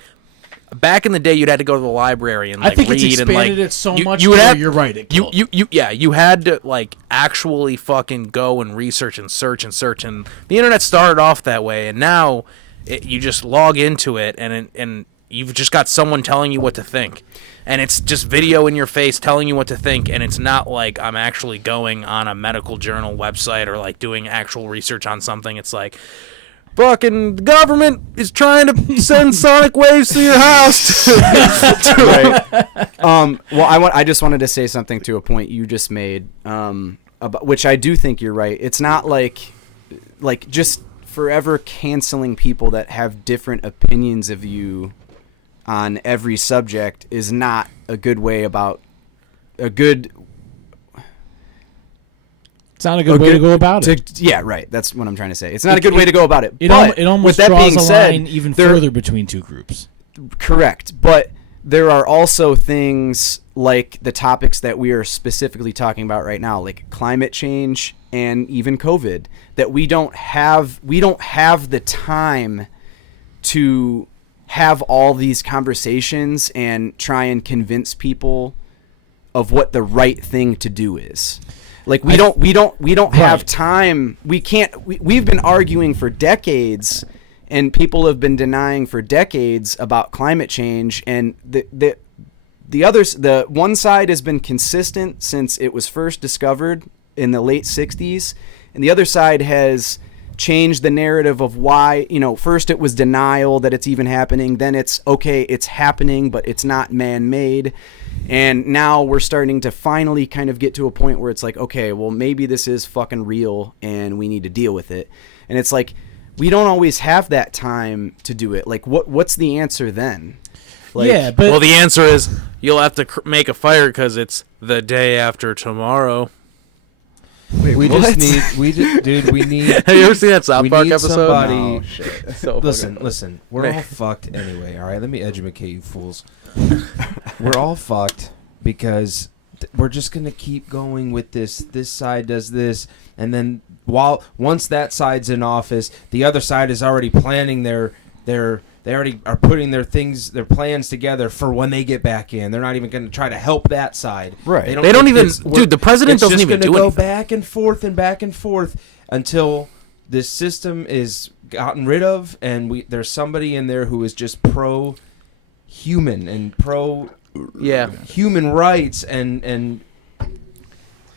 Back in the day, you'd had to go to the library and I think read it's expanded and it so much. You're right. You had to like actually fucking go and research and search, and the internet started off that way, and now you just log into it, and you've just got someone telling you what to think, and it's just video in your face telling you what to think, and it's not like I'm actually going on a medical journal website or like doing actual research on something. It's like, fucking government is trying to send sonic waves to your house. Right. I just wanted to say something to a point you just made, about which I do think you're right. It's not like just forever canceling people that have different opinions of you on every subject is not a good way about a good. It's not a good way to go about it. Yeah, right. That's what I'm trying to say. It's not a good way to go about it. It almost draws a line even further between two groups. Correct. But there are also things like the topics that we are specifically talking about right now, like climate change and even COVID, that we don't have the time to have all these conversations and try and convince people of what the right thing to do is. Like we don't have time. We can't. We've been arguing for decades, and people have been denying for decades about climate change. And the one side has been consistent since it was first discovered in the late '60s, and the other side has changed the narrative of why. First it was denial that it's even happening. Then it's okay, it's happening, but it's not man-made. And now we're starting to finally kind of get to a point where it's like, okay, well, maybe this is fucking real and we need to deal with it. And it's like, we don't always have that time to do it. Like, what's the answer then? But the answer is you'll have to make a fire because it's the day after tomorrow. Wait, we what? We need. Have you ever seen that South Park episode? Somebody, no, shit. So listen. We're all fucked anyway. All right, let me educate you fools. We're all fucked because we're just gonna keep going with this. This side does this, and then once that side's in office, the other side is already planning they already are putting their plans together for when they get back in. They're not even going to try to help that side. Right. They don't even. Dude, the president doesn't even do anything. It's just going to go back and forth until this system is gotten rid of, and there's somebody in there who is just pro-human and human rights and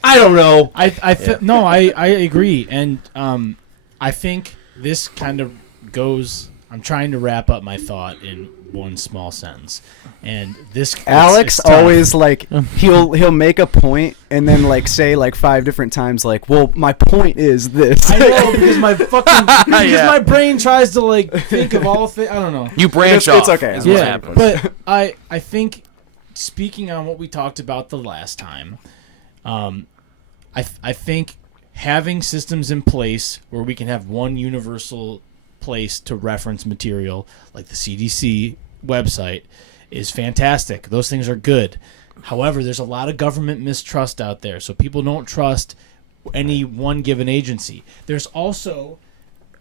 I don't know. I agree, and I think this kind of goes. I'm trying to wrap up my thought in one small sentence, and this Alex always like he'll make a point and then like say like 5 different times like, well, my point is this. I know because my brain tries to like think of all things. I don't know. You branch off. It's okay. Yeah, but I think speaking on what we talked about the last time, I think having systems in place where we can have one universal place to reference material like the CDC website is fantastic. Those things are good. However, there's a lot of government mistrust out there, so people don't trust any one given agency. There's also,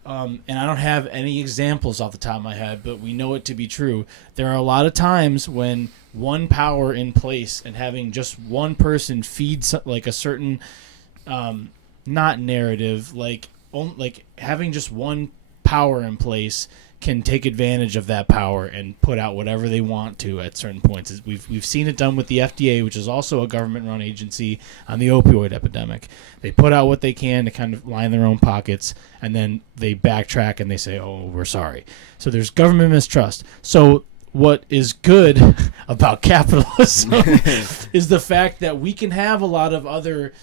and I don't have any examples off the top of my head, but we know it to be true. There are a lot of times when one power in place and having just one person feed like a certain, not narrative, like having just one power in place can take advantage of that power and put out whatever they want to at certain points. We've seen it done with the FDA, which is also a government-run agency on the opioid epidemic. They put out what they can to kind of line their own pockets, and then they backtrack and they say, "Oh, we're sorry." So there's government mistrust. So what is good about capitalism is the fact that we can have a lot of other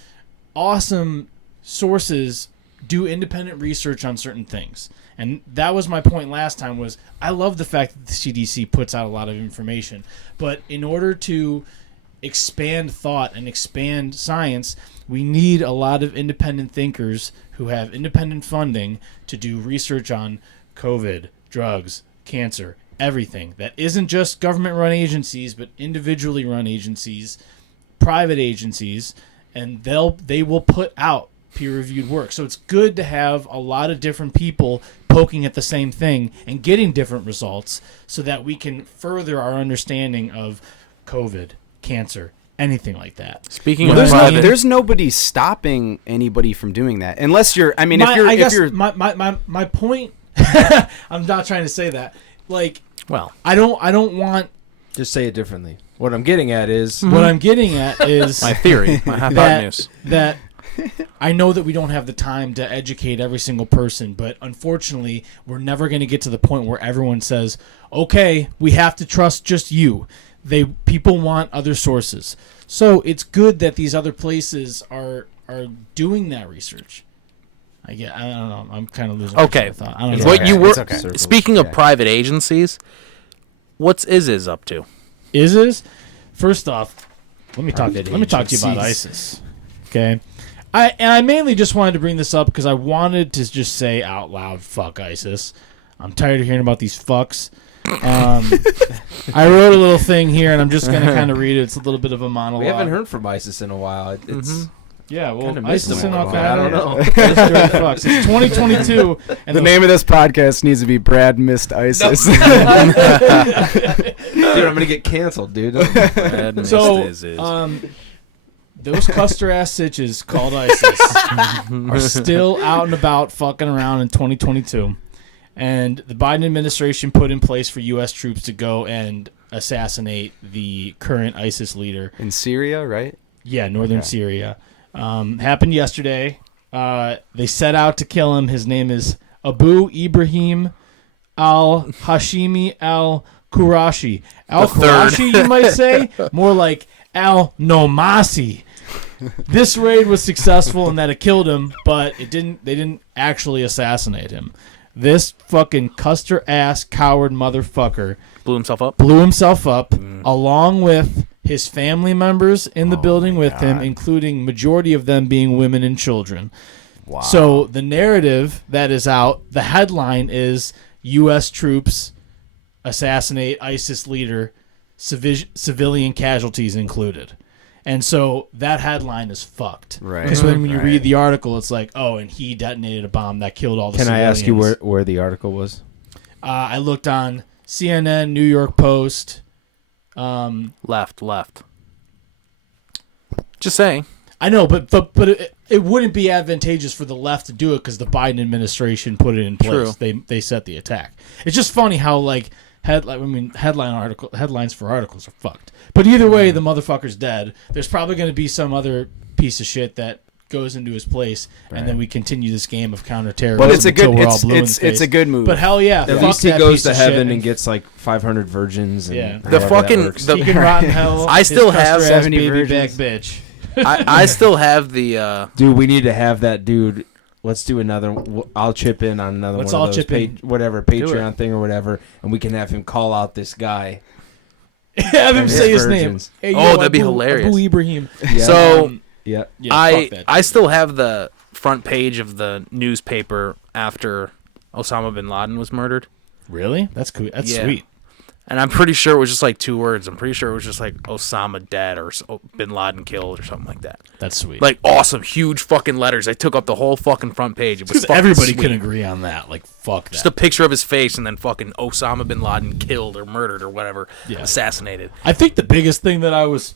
awesome sources do independent research on certain things. And that was my point last time, was I love the fact that the CDC puts out a lot of information. But in order to expand thought and expand science, we need a lot of independent thinkers who have independent funding to do research on COVID, drugs, cancer, everything. That isn't just government-run agencies, but individually run agencies, private agencies, and they will put out peer-reviewed work. So it's good to have a lot of different people poking at the same thing and getting different results so that we can further our understanding of COVID, cancer, anything like that. Speaking of private, there's nobody stopping anybody from doing that unless you're. I mean, my point. I'm not trying to say that. Like, well, I don't want. Just say it differently. What I'm getting at is my theory, my hypotenuse. that I know that we don't have the time to educate every single person, but unfortunately, we're never going to get to the point where everyone says, "Okay, we have to trust just you." People want other sources, so it's good that these other places are doing that research. I don't know. I'm kind of losing. Okay, thought. I don't know. What you were okay. Speaking of private agencies, what's ISIS up to? ISIS? First off, let me talk to you about ISIS. Okay. I mainly just wanted to bring this up because I wanted to just say out loud, "Fuck ISIS." I'm tired of hearing about these fucks. I wrote a little thing here, and I'm just going to kind of read it. It's a little bit of a monologue. we haven't heard from ISIS in a while. It's yeah, well, kinda missed ISIS them and a little bit. Al Qaeda. It's 2022, and the name of this podcast needs to be Brad Missed ISIS. dude, I'm gonna get canceled, dude. So, those cluster ass sitches called ISIS are still out and about fucking around in 2022. And the Biden administration put in place for U.S. troops to go and assassinate the current ISIS leader. In Syria, right? Yeah, northern Syria. Happened yesterday. They set out to kill him. His name is Abu Ibrahim al-Hashimi al-Qurashi. Al-Qurashi, you might say? More like al-Nomasi. This raid was successful in that it killed him, but they didn't actually assassinate him. This fucking custer-ass coward motherfucker Blew himself up along with his family members in the building with him, including majority of them being women and children. Wow. So the narrative that is out, the headline is U.S. troops assassinate ISIS leader, civilian casualties included. And so that headline is fucked. Right. Because when you read the article, it's like, oh, and he detonated a bomb that killed all the Can civilians. I ask you where the article was? I looked on CNN, New York Post. Left. Just saying. I know, but it wouldn't be advantageous for the left to do it because the Biden administration put it in place. True. They set the attack. It's just funny how headlines for articles are fucked. But either way, the motherfucker's dead. There's probably going to be some other piece of shit that goes into his place, and then we continue this game of counterterrorism. But it's a good it's a good move. But hell yeah, At fuck least he that goes piece to of heaven shit and gets like 500 virgins. And Yeah. The fucking he can rot in hell. I still have 70 baby virgins. back bitch. I still have the dude. We need to have that dude. Let's do another. I'll chip in on another Let's one all of those chip in. Patreon thing or whatever, and we can have him call out this guy. Have him say his name. virgins. Hey, Oh, that'd be hilarious. Abu Ibrahim. Yeah. so Yeah. Yeah, fuck that I dude. still have the front page of the newspaper after Osama bin Laden was murdered. Really? That's cool. That's Yeah. sweet. And I'm pretty sure it was just like 2 words. I'm pretty sure it was just like Osama dead or Bin Laden killed or something like that. That's sweet. Like awesome, huge fucking letters. They took up the whole fucking front page. It was Because fucking everybody sweet. can agree on that. Like, fuck that. Just a picture of his face and then fucking Osama Bin Laden killed or murdered or whatever, assassinated. I think the biggest thing that I was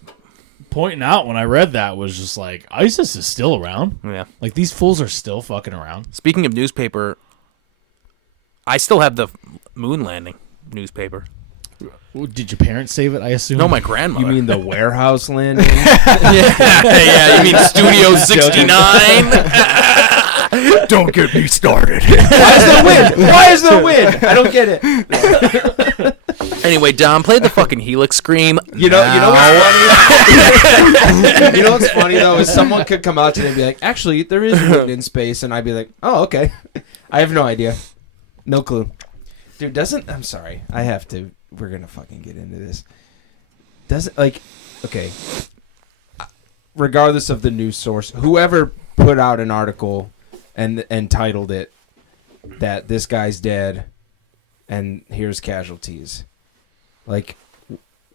pointing out when I read that was just like, ISIS is still around. Yeah. Like, these fools are still fucking around. Speaking of newspaper, I still have the moon landing newspaper. Did your parents save it, I assume? No, my grandmother. You mean the warehouse landing? yeah, you mean Studio 69? Don't get me started. Why is there wind? Why is there wind? I don't get it. Anyway, Dom, play the fucking Helix scream. You know what's funny? You know what's funny though is someone could come out today and be like, actually, there is wind in space, and I'd be like, oh, okay. I have no idea, no clue, dude. I'm sorry, I have to. We're gonna fucking get into this. Okay. Regardless of the news source, whoever put out an article and titled it that this guy's dead and here's casualties. Like,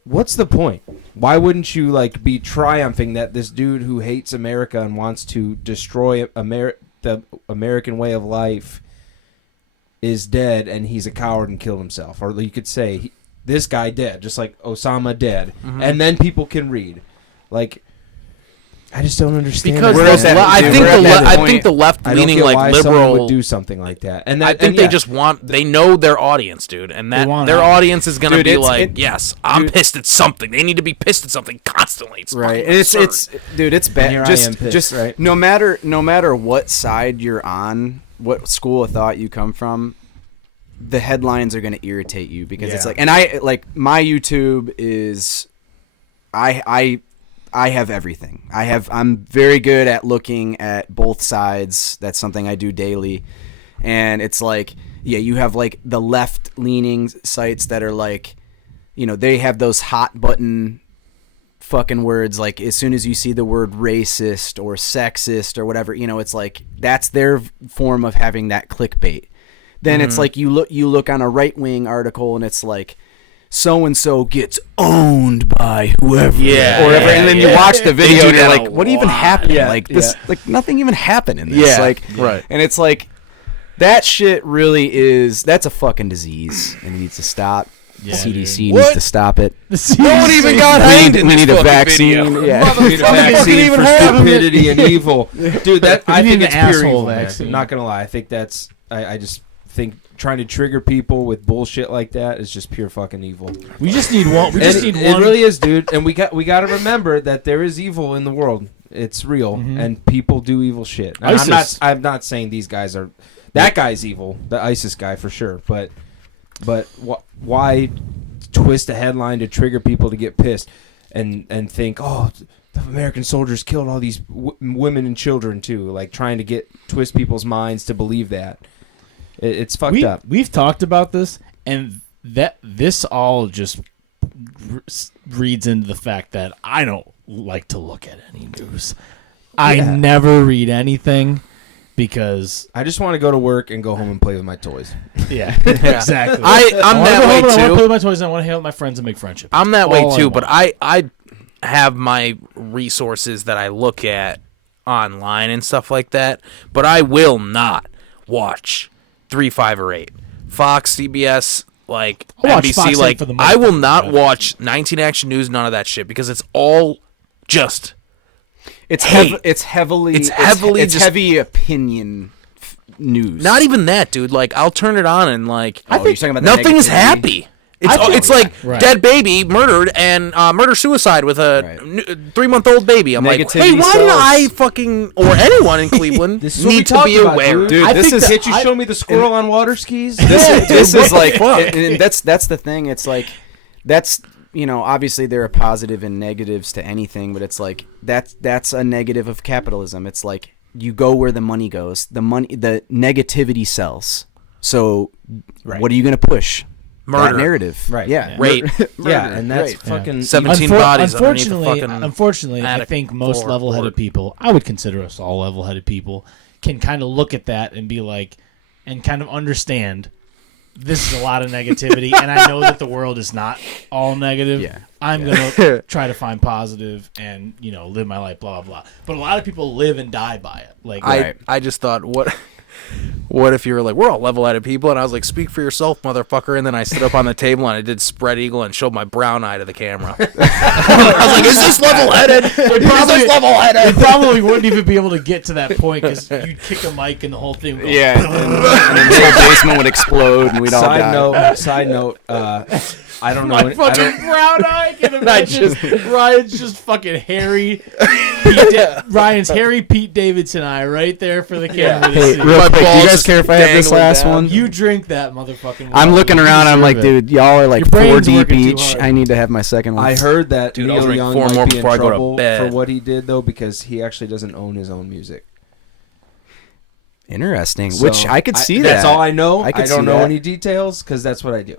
what's the point? Why wouldn't you be triumphing that this dude who hates America and wants to destroy the American way of life is dead and he's a coward and killed himself? Or you could say this guy dead, just like Osama dead, and then people can read. I just don't understand. Because I think the left-leaning liberal would do something like that, and I think they know their audience, dude, and that their audience is gonna be yes, I'm pissed at something. They need to be pissed at something constantly. It's right, and it's bad. Just right? no matter what side you're on, what school of thought you come from, the headlines are gonna irritate you because it's and my YouTube is, I have everything. I'm very good at looking at both sides. That's something I do daily. And it's you have the left-leaning sites that are they have those hot button fucking words. As soon as you see the word racist or sexist or whatever, it's that's their form of having that clickbait. Then it's you look on a right-wing article and it's so-and-so gets owned by whoever or whatever, and then you watch the video and you're like, what even happened? Nothing even happened in this. Right. And it's that shit really is, that's a fucking disease and it needs to stop. Yeah, CDC needs to stop it. No one even got hanged in we this need a vaccine. video. Yeah. We need a vaccine for stupidity and evil. Dude, I think it's pure evil, man. Vaccine. Not gonna lie, I think that's I just think trying to trigger people with bullshit like that is just pure fucking evil. We just need one. It really is, dude. And we got to remember that there is evil in the world. It's real, and people do evil shit. And I'm not saying these guys are. That guy's evil, the ISIS guy for sure. But why twist a headline to trigger people to get pissed and think, oh, the American soldiers killed all these women and children too, trying to twist people's minds to believe that. It's fucked up. We've talked about this, and this all just reads into the fact that I don't like to look at any news. I never read anything because I just want to go to work and go home and play with my toys. Yeah, exactly. I'm that way too. I want to play with my too. toys and I want to hang out with my friends and make friendship. I'm that way too, but I have my resources that I look at online and stuff like that, but I will not watch 3, 5, or 8. Fox, CBS, NBC, I will not watch 19 Action News, none of that shit, because it's all just it's heavy opinion news. Not even that, dude. Like, I'll turn it on and like, I think nothing is happy. It's like dead baby murdered and murder-suicide with a 3-month-old baby. I'm like, hey, why did I fucking, or anyone in Cleveland, need to be aware? Dude, can't you show me the squirrel on water skis? This is like, and that's the thing. It's like, that's, you know, obviously there are positive and negatives to anything, but it's like, that's a negative of capitalism. It's like, you go where the money goes. The negativity sells. So what are you going to push? Murder. That narrative. Right. Yeah. Rape. Yeah, and that's fucking 17 bodies underneath the fucking Unfortunately, I attic think most floor. level-headed people, I would consider us all level-headed people, can kind of look at that and be like, and kind of understand this is a lot of negativity, and I know that the world is not all negative. Yeah. I'm gonna try to find positive and live my life, blah blah blah. But a lot of people live and die by it. Like I just thought, what if you were like, we're all level-headed people, and I was like, speak for yourself, motherfucker, and then I stood up on the table and I did spread eagle and showed my brown eye to the camera. I was like, is this level-headed? It probably wouldn't even be able to get to that point because you'd kick a mic and the whole thing would go. Yeah, and then the whole basement would explode and we'd all die. Side note. I don't know. My fucking brown eye. I can imagine Ryan's just fucking hairy. Ryan's hairy Pete Davidson eye right there for the camera. Hey, real quick, do you guys care if I have this last one? You drink that, motherfucking. I'm looking around. I'm like, dude, y'all are like 4 deep each. hard. I need to have my second one. I heard that Dude, I was Neil reading Young 4 more might be in before I go to trouble bed. for what he did though, because he actually doesn't own his own music. Interesting. So, Which I could see that. That's all I know. I could don't see know that. any details because that's what I do.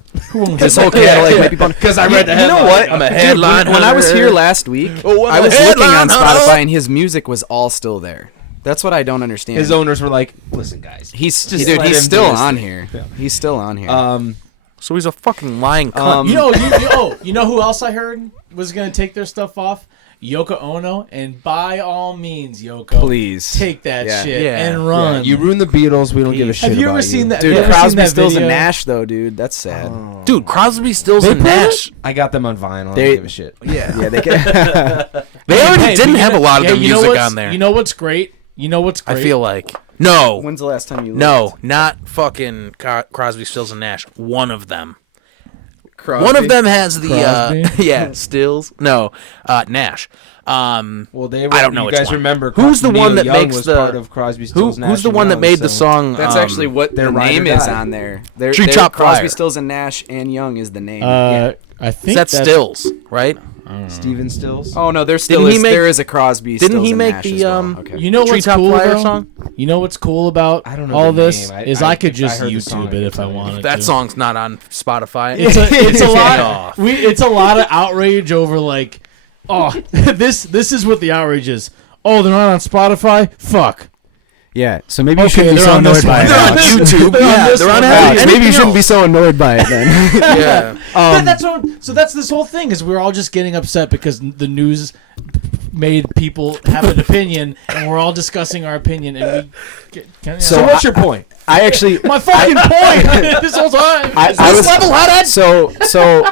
This whole catalog might be fun. Because I read the You headline. know what? I'm a Dude, headline when I was hunter. here last week, Oh, I'm I a was looking on headline hunter. Spotify and his music was all still there. That's what I don't understand. His owners were like, "Listen, guys, He's just dude. let He's him still do his on thing." here. Yeah. He's still on here. So he's a fucking lying cunt. You know who else I heard was gonna take their stuff off? Yoko Ono, and by all means, Yoko, Please take that shit Yeah. and run. You ruined the Beatles. We don't give a shit Have you about ever seen that? dude, have you ever seen Crosby, that Stills, and video? Nash though, dude. That's sad. Dude, Crosby, Stills, They and put Nash. I got them on vinyl. I They- don't give a shit. Yeah, they can. They already Hey, didn't but have a lot of their you know music what's- on there. You know what's great? You know what's great? I feel like. No. When's the last time you? No, not fucking Crosby, Stills, and Nash. One of them. Crosby? One of them has the Crosby? Stills. No, Nash. Well, they were, I don't know you which guys one. remember Who's the Neil one that Young makes was the part of Crosby, Stills, Nash who's the and one that Young, made the so- song? That's actually what their the ride or name is die. on there. Tree Top Crosby, Fire. Stills, and Nash and Young is the name. I think Is that that's Stills, right? Steven Stills. Oh no, there still Didn't is. he make- There is a Crosby. didn't Stills, he and make Nash the, as well. um, Okay. You know what's Treetop cool Fire though? song? You know what's cool about I don't know all the this name. is I I could think I just heard the song, YouTube I it can if I tell you. wanted That to. song's not on Spotify. It's a lot. off. It's a lot of outrage over like, oh, this is what the outrage is. Oh, they're not on Spotify. Fuck. Yeah, so maybe you Okay, shouldn't be they're so on this annoyed by one. it. They're on Alex. YouTube. They're on Yeah, this they're on one. everything. Alex, maybe you Anything shouldn't be else. so annoyed by it then. Yeah. So that's this whole thing is we're all just getting upset because the news made people have an opinion and we're all discussing our opinion and So what's your point? I actually, my fucking point this whole time. I was level-headed. So,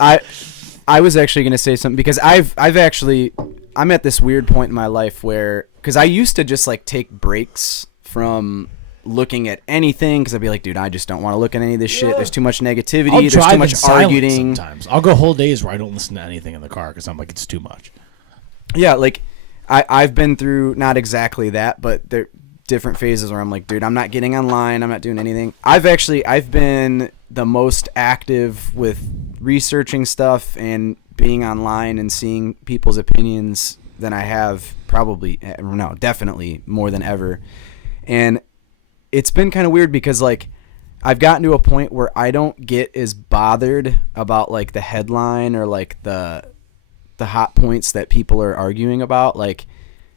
I was actually gonna say something because I'm at this weird point in my life where, because I used to just like take breaks from looking at anything because I'd be like, dude, I just don't want to look at any of this shit. There's too much negativity. I'll There's drive too much in silence arguing. sometimes. I'll go whole days where I don't listen to anything in the car because I'm like, it's too much. Yeah, like I've been through not exactly that, but there different phases where I'm like, dude, I'm not getting online. I'm not doing anything. I've been the most active with researching stuff and being online and seeing people's opinions than I have definitely more than ever. And it's been kind of weird because like I've gotten to a point where I don't get as bothered about like the headline or like the hot points that people are arguing about, like,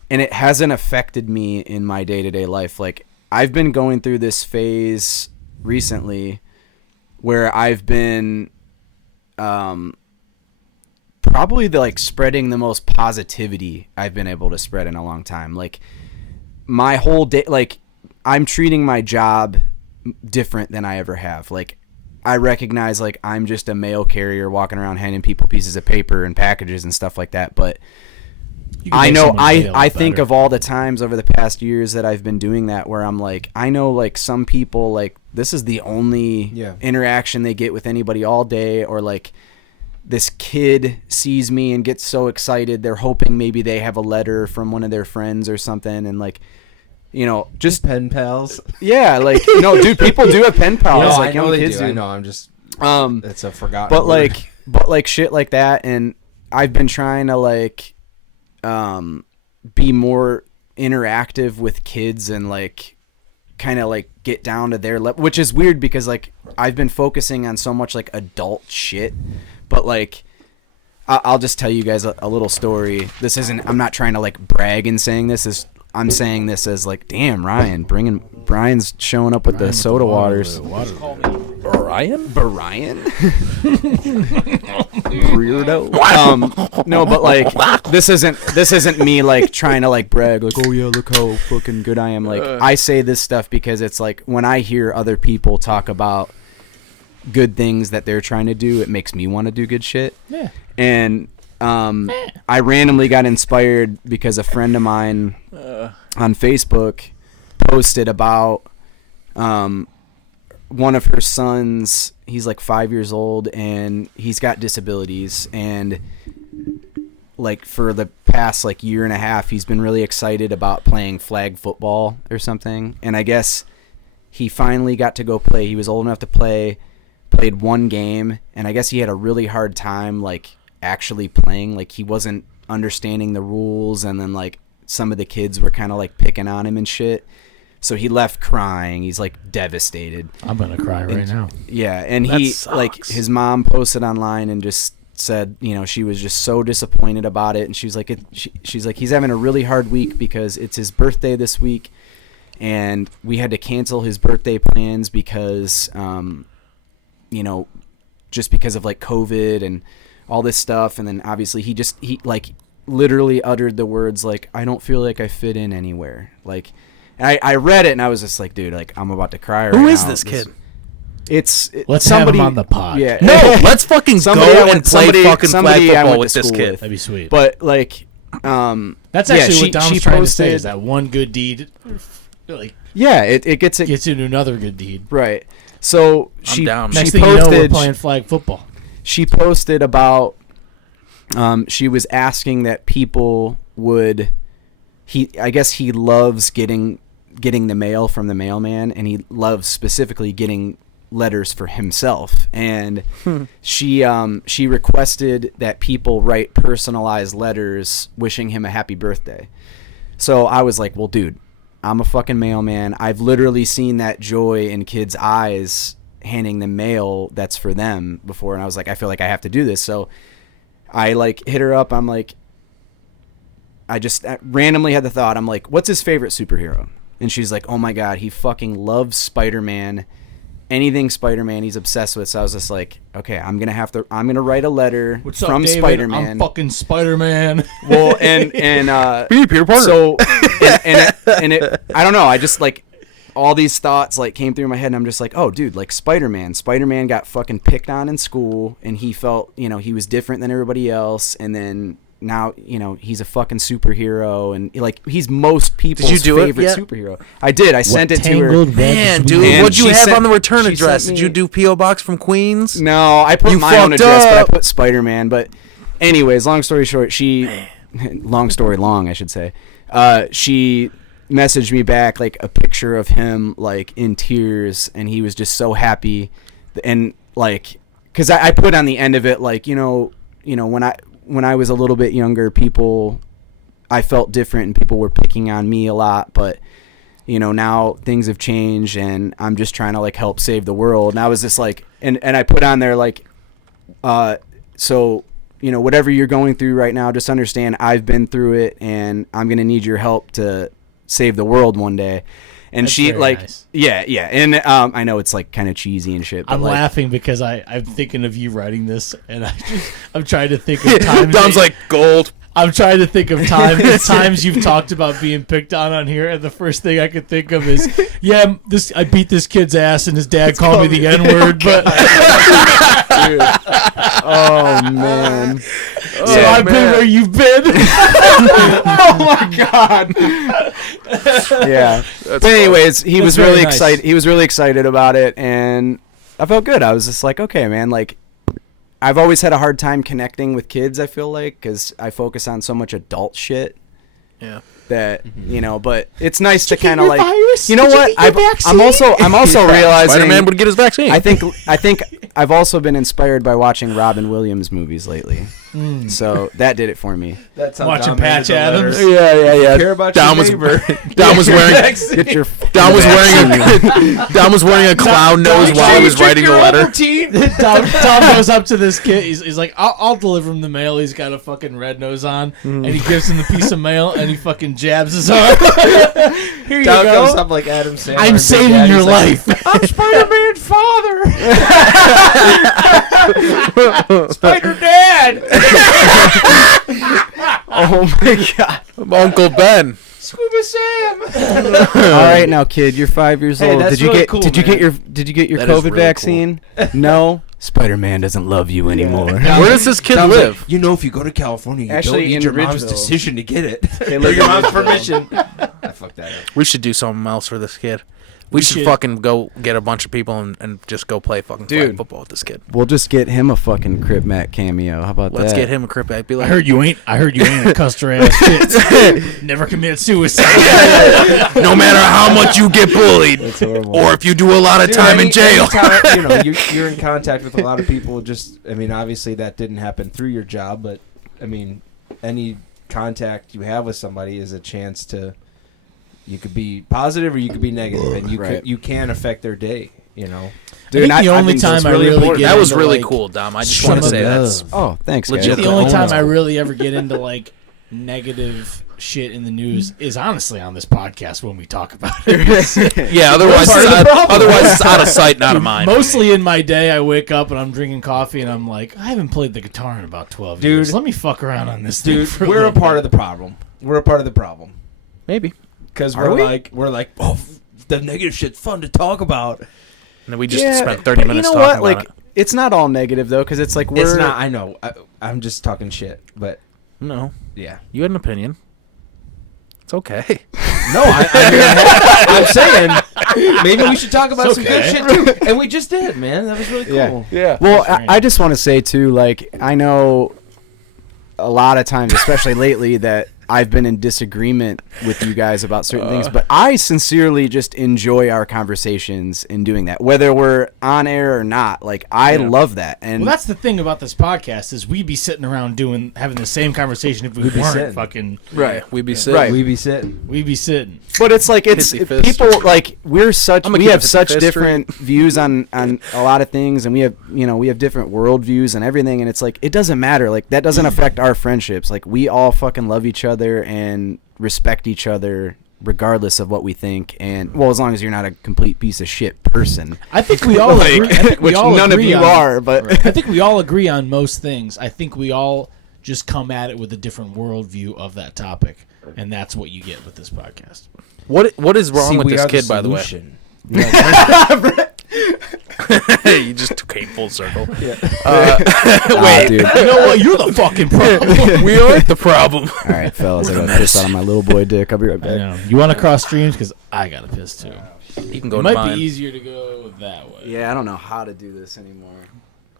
and it hasn't affected me in my day-to-day life. Like I've been going through this phase recently where I've been probably spreading the most positivity I've been able to spread in a long time. Like my whole day, like I'm treating my job different than I ever have. Like I recognize like I'm just a mail carrier walking around handing people pieces of paper and packages and stuff like that. But I know I think of all the times over the past years that I've been doing that where I'm like, I know like some people like this is the only interaction they get with anybody all day, or like this kid sees me and gets so excited they're hoping maybe they have a letter from one of their friends or something, and like, you know, just pen pals. Yeah, like, you know, dude, people do have pen pals. No, like I know young they kids do. I know. I'm just. It's a forgotten. But word. like shit like that, and I've been trying to like, be more interactive with kids and like, kind of like get down to their level, which is weird because like I've been focusing on so much like adult shit, but like. I'll just tell you guys a little story. This isn't. I'm not trying to like brag in saying this. I'm saying this as like, damn, Brian's showing up with the soda waters. Brian? Weirdo. No, but like this isn't me like trying to like brag like, oh yeah, look how fucking good I am. Like I say this stuff because it's like when I hear other people talk about good things that they're trying to do, it makes me want to do good shit. Yeah. And I randomly got inspired because a friend of mine on Facebook posted about one of her sons. He's like 5 years old and he's got disabilities, and like for the past like year and a half he's been really excited about playing flag football or something, and I guess he finally got to go play. He was old enough to play, played one game, and I guess he had a really hard time like actually playing. Like he wasn't understanding the rules, and then like some of the kids were kind of like picking on him and shit. So he left crying. He's like devastated. I'm gonna cry right now. Yeah, and That he sucks. like his mom posted online and just said, you know, she was just so disappointed about it, and she's like, she's like, he's having a really hard week because it's his birthday this week, and we had to cancel his birthday plans because, you know, just because of like COVID and all this stuff, and then obviously he like literally uttered the words like, I don't feel like I fit in anywhere, like. I read it and I was just like, dude, like I'm about to cry right now. Who is this kid? Let's somebody have him on the pod. Yeah. No, let's fucking Somebody go I went- and play somebody- fucking somebody flag I football went with to this school kid. with. That'd be sweet. But like, That's yeah, actually what she Dom's trying to say posted- is that one good deed, like, yeah, it gets it gets into another good deed. right. So I'm she down. Next she thing you know, we're posted playing flag football. she posted about she was asking that people would I guess he loves getting the mail from the mailman, and he loves specifically getting letters for himself, and she requested that people write personalized letters wishing him a happy birthday. So I was like, well, dude, I'm a fucking mailman. I've literally seen that joy in kids' eyes handing them mail that's for them before, and I was like, I feel like I have to do this. So I like hit her up. I'm like, I just randomly had the thought, I'm like, what's his favorite superhero? And she's like, oh my God, he fucking loves Spider-Man. Anything Spider-Man he's obsessed with. So I was just like, okay, I'm going to write a letter What's from up, David? Spider-Man. I'm fucking Spider-Man. Well, and Peter Parker. so, and it, I don't know, I just like, all these thoughts like came through my head, and I'm just like, oh dude, like Spider-Man got fucking picked on in school, and he felt, you know, he was different than everybody else, and then now, you know, he's a fucking superhero, and like he's most people's Did you do it favorite yet? superhero. I did. I sent it to her. Tangled web Man, is dude, weird. And what'd you she have sent- on the return she address? sent Did you me- do P.O. Box from Queens? No, I put You my own fucked address, but I up. put Spider-Man. But anyways, long story short, long story long, I should say. She messaged me back like a picture of him like in tears, and he was just so happy, and like, because I put on the end of it like, you know when I was a little bit younger, I felt different, and people were picking on me a lot, but you know, now things have changed, and I'm just trying to like help save the world. And I was just like, and I put on there like, so, you know, whatever you're going through right now, just understand I've been through it, and I'm going to need your help to save the world one day. And That's she very like, nice. yeah. And I know it's like kind of cheesy and shit, but I'm like, laughing because I'm thinking of you writing this, and I'm trying to think of times. Dom's like, gold. I'm trying to think of times you've talked about being picked on here, and the first thing I could think of is, yeah, I beat this kid's ass, and his dad called me the N-word, but dude. Oh man. so I've been where you've been. Oh my god. Yeah. But anyways, he was very really nice. excited. He was really excited about it, and I felt good. I was just like, okay, man, like I've always had a hard time connecting with kids, I feel like, cuz I focus on so much adult shit. Yeah. That, you know, but it's nice to Did you kind of get your like, virus? you know Did you what? get your vaccine? I'm also realizing Spider-Man would get his vaccine. I think I've also been inspired by watching Robin Williams movies lately. So that did it for me. That's how Watching Dom Patch ended the Adams. letter. Yeah. Care about Dom your was neighbor. Dom was wearing Dom was wearing a clown nose while he was writing the letter. Tom goes up to this kid. He's like, I'll deliver him the mail. He's got a fucking red nose on, and he gives him the piece of mail, and he fucking jabs his arm. Here you Dom go. goes up like Adam Sandler. I'm saving your life. I'm Spider-Man's father. Spider Dad. Oh my god. Uncle Ben. Scuba Sam. All right, now kid, you're 5 years Hey, old. that's Did you really get cool, did you man. get your That is COVID really vaccine? No. Spider-Man doesn't love you anymore. Where does this kid Sounds live? You know, if you go to California, you Actually, don't need in your mom's Ridgeville. decision to get it. They Or live your in mom's Ridgeville. permission. I fucked that up. We should do something else for this kid. We should fucking go get a bunch of people and just go play fucking flag football with this kid. We'll just get him a fucking Crip Mac cameo. How about Let's that? get him a crip back. Be I like, heard you ain't a custer ass shit. Never commit suicide. no matter how much you get bullied, That's horrible. or if you do a lot of time in jail. Anytime, you know, you're in contact with a lot of people. Just, I mean, obviously that didn't happen through your job, but I mean, any contact you have with somebody is a chance to. You could be positive or you could be negative, and you can affect their day. You know. Dude, I think the only think time that's I really important. get That was into, really like, cool, Dom. I just some want to of say the- that's Oh, thanks, guys. Legit. the only time Own I it. really ever get into like negative shit in the news is honestly on this podcast when we talk about it. yeah. Otherwise, it's out of sight, not of mind. Mostly in my day, I wake up and I'm drinking coffee and I'm like, I haven't played the guitar in about 12 years. Dude. Let me fuck around on this Dude, thing for we're a little part bit. of the problem. We're a part of the problem Maybe. because Are we? we're like, oh, the negative shit's fun to talk about. And then we just Yeah, spent 30 but minutes you know talking what? about Like, it's not all negative though, because it's like It's not. I know. I'm just talking shit, but it. No, yeah. you had an opinion. It's okay. No, I'm saying maybe we should talk about It's some okay. good shit too, and we just did, man. That was really cool. Yeah. Well, That's right. I just want to say too, like, I know a lot of times, especially lately, that I've been in disagreement with you guys about certain things, but I sincerely just enjoy our conversations in doing that, whether we're on air or not. Like, I love that. And Well, that's the thing about this podcast is we'd be sitting around having the same conversation if we We'd be weren't sitting. fucking. Right. We'd be sitting. Right. We be sitting. We'd be sitting. But it's like Hissy fist. people like I'm gonna we keep have it such fist different views on a lot of things, and we have different world views and everything, and it's like it doesn't matter. Like that doesn't affect our friendships. Like we all fucking love each other and respect each other regardless of what we think, and well, as long as you're not a complete piece of shit person. I think we all agree. I think we Which all none of agree you on- are, but I think we all agree on most things. I think we all just come at it with a different worldview of that topic, and that's what you get with this podcast. What is wrong See, with we this are the kid, by the way? solution. You just came full circle. Wait, dude. You know what? You're the fucking problem. We aren't the problem. All right, fellas, I gotta piss out on my little boy dick. I'll be right I back. know. You want to cross streams? Because I got to piss too. You can go It to might mine. be easier to go that way. Yeah, I don't know how to do this anymore.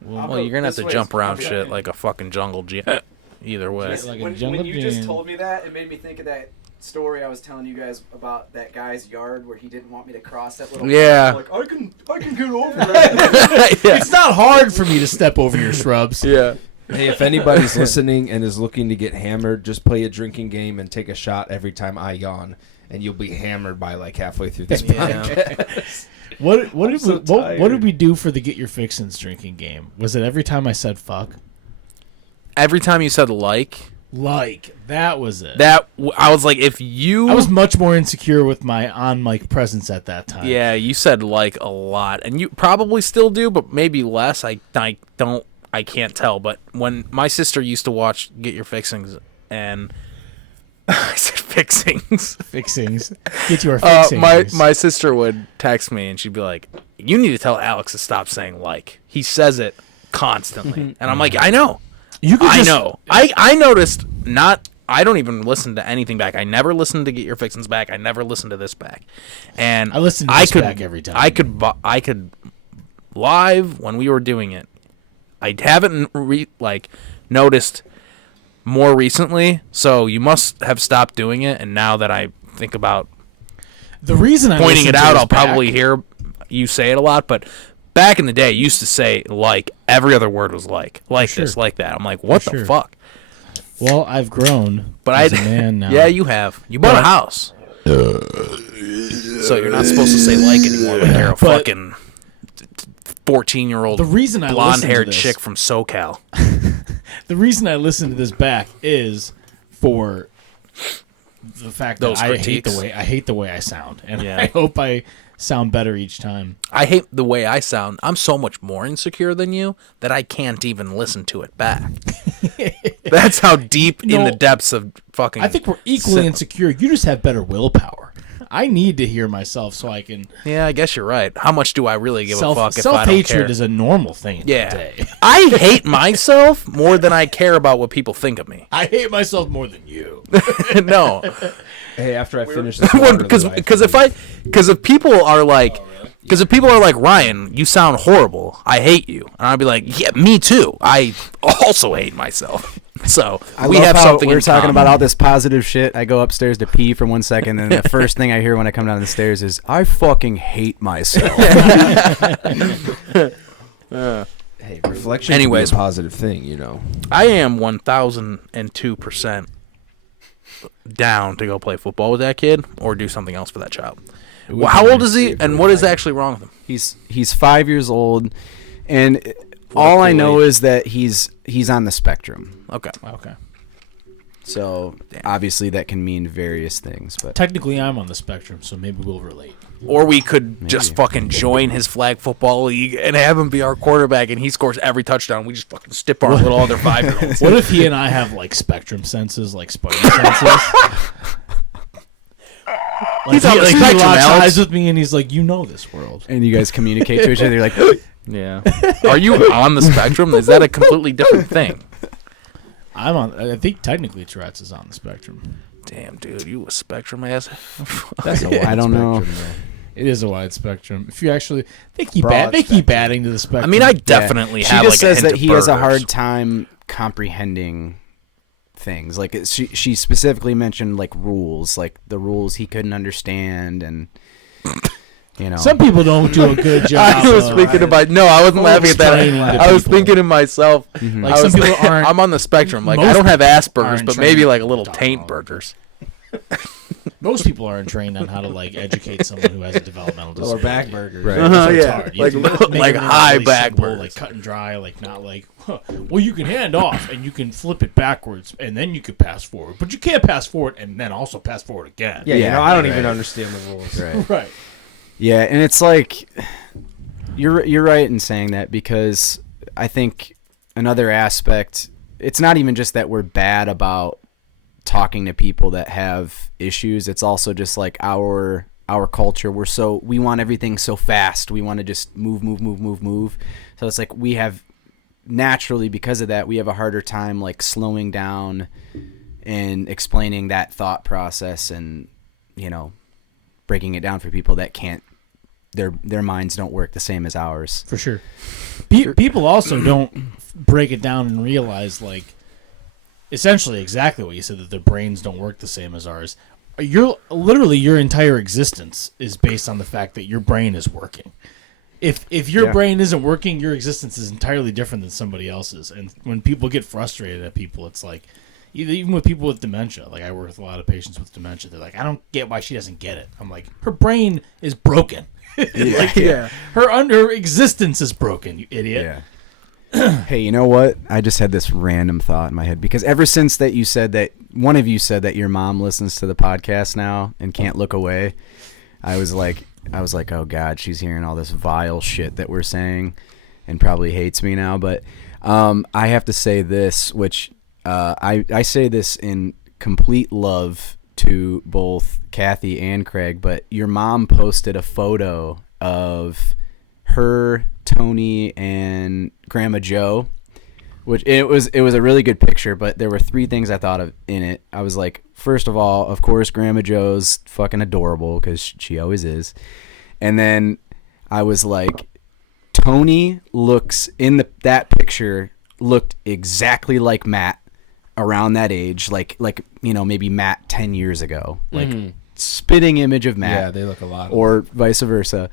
Well, you're gonna have to jump around shit like a fucking jungle gym. Either way. Like a jungle gym. me that, it made me think of that story I was telling you guys about that guy's yard where he didn't want me to cross that little. Yeah. Like I can get over it. It's not hard for me to step over your shrubs. Yeah. Hey, if anybody's listening and is looking to get hammered, just play a drinking game and take a shot every time I yawn, and you'll be hammered by like halfway through this podcast. What did we do for the Get Your Fixins drinking game? Was it every time I said fuck? Every time you said like, That was it. I was like, if you. I was much more insecure with my on mic presence at that time. Yeah, you said like a lot, and you probably still do, but maybe less. I can't tell. But when my sister used to watch Get Your Fixings, and I said fixings. Fixings. Get your fixings. My sister would text me, and she'd be like, "You need to tell Alex to stop saying like. He says it constantly," and I'm like, "I know, I know. I noticed. Not. I don't even listen to anything back. I never listened to Get Your Fixins back. I never listened to this back, and I listen to this back every time. I could live when we were doing it. I haven't noticed more recently, so you must have stopped doing it. And now that I think about the reason I pointing listen it to out, this I'll back- probably hear you say it a lot. But back in the day, used to say like every other word was like sure. this, like that. I'm like, what the fuck? Well, I've grown But as a man now. Yeah, you have. You bought a house. So you're not supposed to say like anymore when you're a fucking 14-year-old The reason I blonde-haired listen to this- chick from SoCal. The reason I listen to this back is for the fact that Those I critiques. hate the way I sound, and Yeah. I hope I sound better each time. I hate the way I sound. I'm so much more insecure than you that I can't even listen to it back. That's how deep in the depths of fucking... I think we're equally insecure. You just have better willpower. I need to hear myself so I can. Yeah, I guess you're right. How much do I really give a fuck if I don't care? Self-hatred is a normal thing in Yeah. today. I hate myself more than I care about what people think of me. I hate myself more than you. No. Hey, after I finish this, Because if people are like, Ryan, you sound horrible. I hate you, and I'd be like, yeah, me too. I also hate myself. So we have something. We're in talking common. about all this positive shit. I go upstairs to pee for 1 second, and the first thing I hear when I come down the stairs is, "I fucking hate myself." hey, reflection. Anyways, can be a positive thing, you know. I am 1,002% down to go play football with that kid or do something else for that child. Well, how old is he, and what is actually wrong with him? He's 5 years old, and all I know is that he's on the spectrum. Okay. So obviously that can mean various things, but Technically, I'm on the spectrum, so maybe we'll relate. Or we could just fucking join his flag football league and have him be our quarterback, and he scores every touchdown. We just fucking stip our little other 5-year-olds. What if he and I have like spectrum senses, like Spidey senses? He's on the he spectrum, locks Alex. eyes with me, and he's like, "You know this world." and you guys communicate to each other. You're like, Yeah. Are you on the spectrum? Is that a completely different thing? I'm on. I think technically Tourette's is on the spectrum. Damn, dude, you a spectrum ass. That's a wide I don't know. spectrum, though. It is a wide spectrum. If you actually, they keep Broad adding to the spectrum. I mean, I definitely she have just like a says hint that of he has a burgers. hard time comprehending things. Like she specifically mentioned like rules, like the rules he couldn't understand, and you know. some people don't do a good job. I was thinking about I wasn't laughing at explaining that. to I was people. thinking to myself, Like I some was people thinking- aren't. I'm on the spectrum. Like I most don't have people Asperger's, aren't but maybe trained. like a little taint burgers. Most people aren't trained on how to like educate someone who has a developmental Or disability. back burgers. Right. Uh-huh, So it's yeah. hard. You Like have to make like everything high really back simple, burgers. like cut and dry, like not like, well, you can hand off and you can flip it backwards and then you can pass forward, but you can't pass forward and then also pass forward again. Yeah, Yeah, I don't right. even understand the rules. Right. Right. Yeah, and it's like you're right in saying that, because I think another aspect, it's not even just that we're bad about talking to people that have issues. It's also just like our culture. We want everything so fast. We want to just move. So it's like we have naturally, because of that, we have a harder time like slowing down and explaining that thought process, and breaking it down for people that can't. Their minds don't work the same as ours. For sure. People also don't break it down and realize, like, essentially exactly what you said, that their brains don't work the same as ours. Your entire existence is based on the fact that your brain is working. If your brain isn't working, your existence is entirely different than somebody else's. And when people get frustrated at people, it's like, even with people with dementia, like I work with a lot of patients with dementia, they're like, I don't get why she doesn't get it. I'm like, her brain is broken. Her existence is broken, you idiot. Yeah. Hey, you know what? I just had this random thought in my head, because ever since that you said that, one of you said that your mom listens to the podcast now and can't look away, I was like, oh God, she's hearing all this vile shit that we're saying and probably hates me now. But I have to say this, which I say this in complete love to both Kathy and Craig, but your mom posted a photo of her, Tony, and Grandma Joe, which it was a really good picture, but there were three things I thought of in it. I was like, first of all, of course, Grandma Joe's fucking adorable, because she always is. And then I was like, Tony looks in that picture looked exactly like Matt around that age, like maybe Matt 10 years ago, like spitting image of Matt. Yeah, they look a lot. Or vice versa.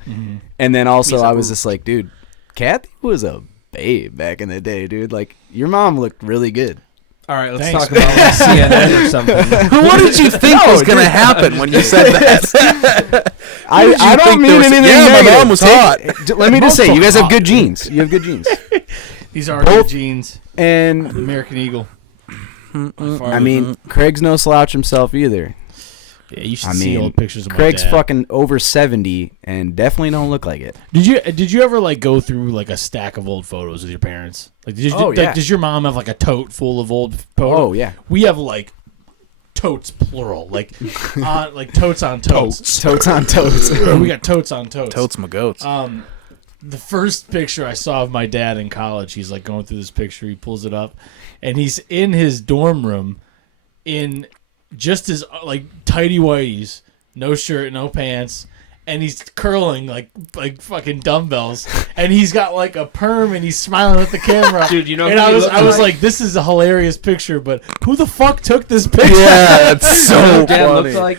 And then also I was just like, dude, Kathy was a babe back in the day, dude. Like, your mom looked really good. All right, let's Thanks, talk about like CNN or something. What did you think was going to happen when you said that? I don't mean anything Yeah, negative. my mom was hot. Let me just say, you guys have good genes. You have good genes. These are good genes. And, American Eagle. I mean, Craig's no slouch himself either. Yeah, you should see old pictures of Craig's my dad. fucking over 70 and definitely don't look like it. Did you ever like go through like a stack of old photos with your parents? Like, does your mom have like a tote full of old photos? Oh, yeah. We have like totes plural, like like totes on totes. Totes on totes. We got totes on totes. Totes my goats. The first picture I saw of my dad in college, he's like going through this picture. He pulls it up, and he's in his dorm room in just his like tighty whities, no shirt, no pants, and he's curling like fucking dumbbells, and he's got like a perm, and he's smiling at the camera. Dude, you know, and I was like, this is a hilarious picture, but who the fuck took this picture? Yeah, it's so Dad funny. looked like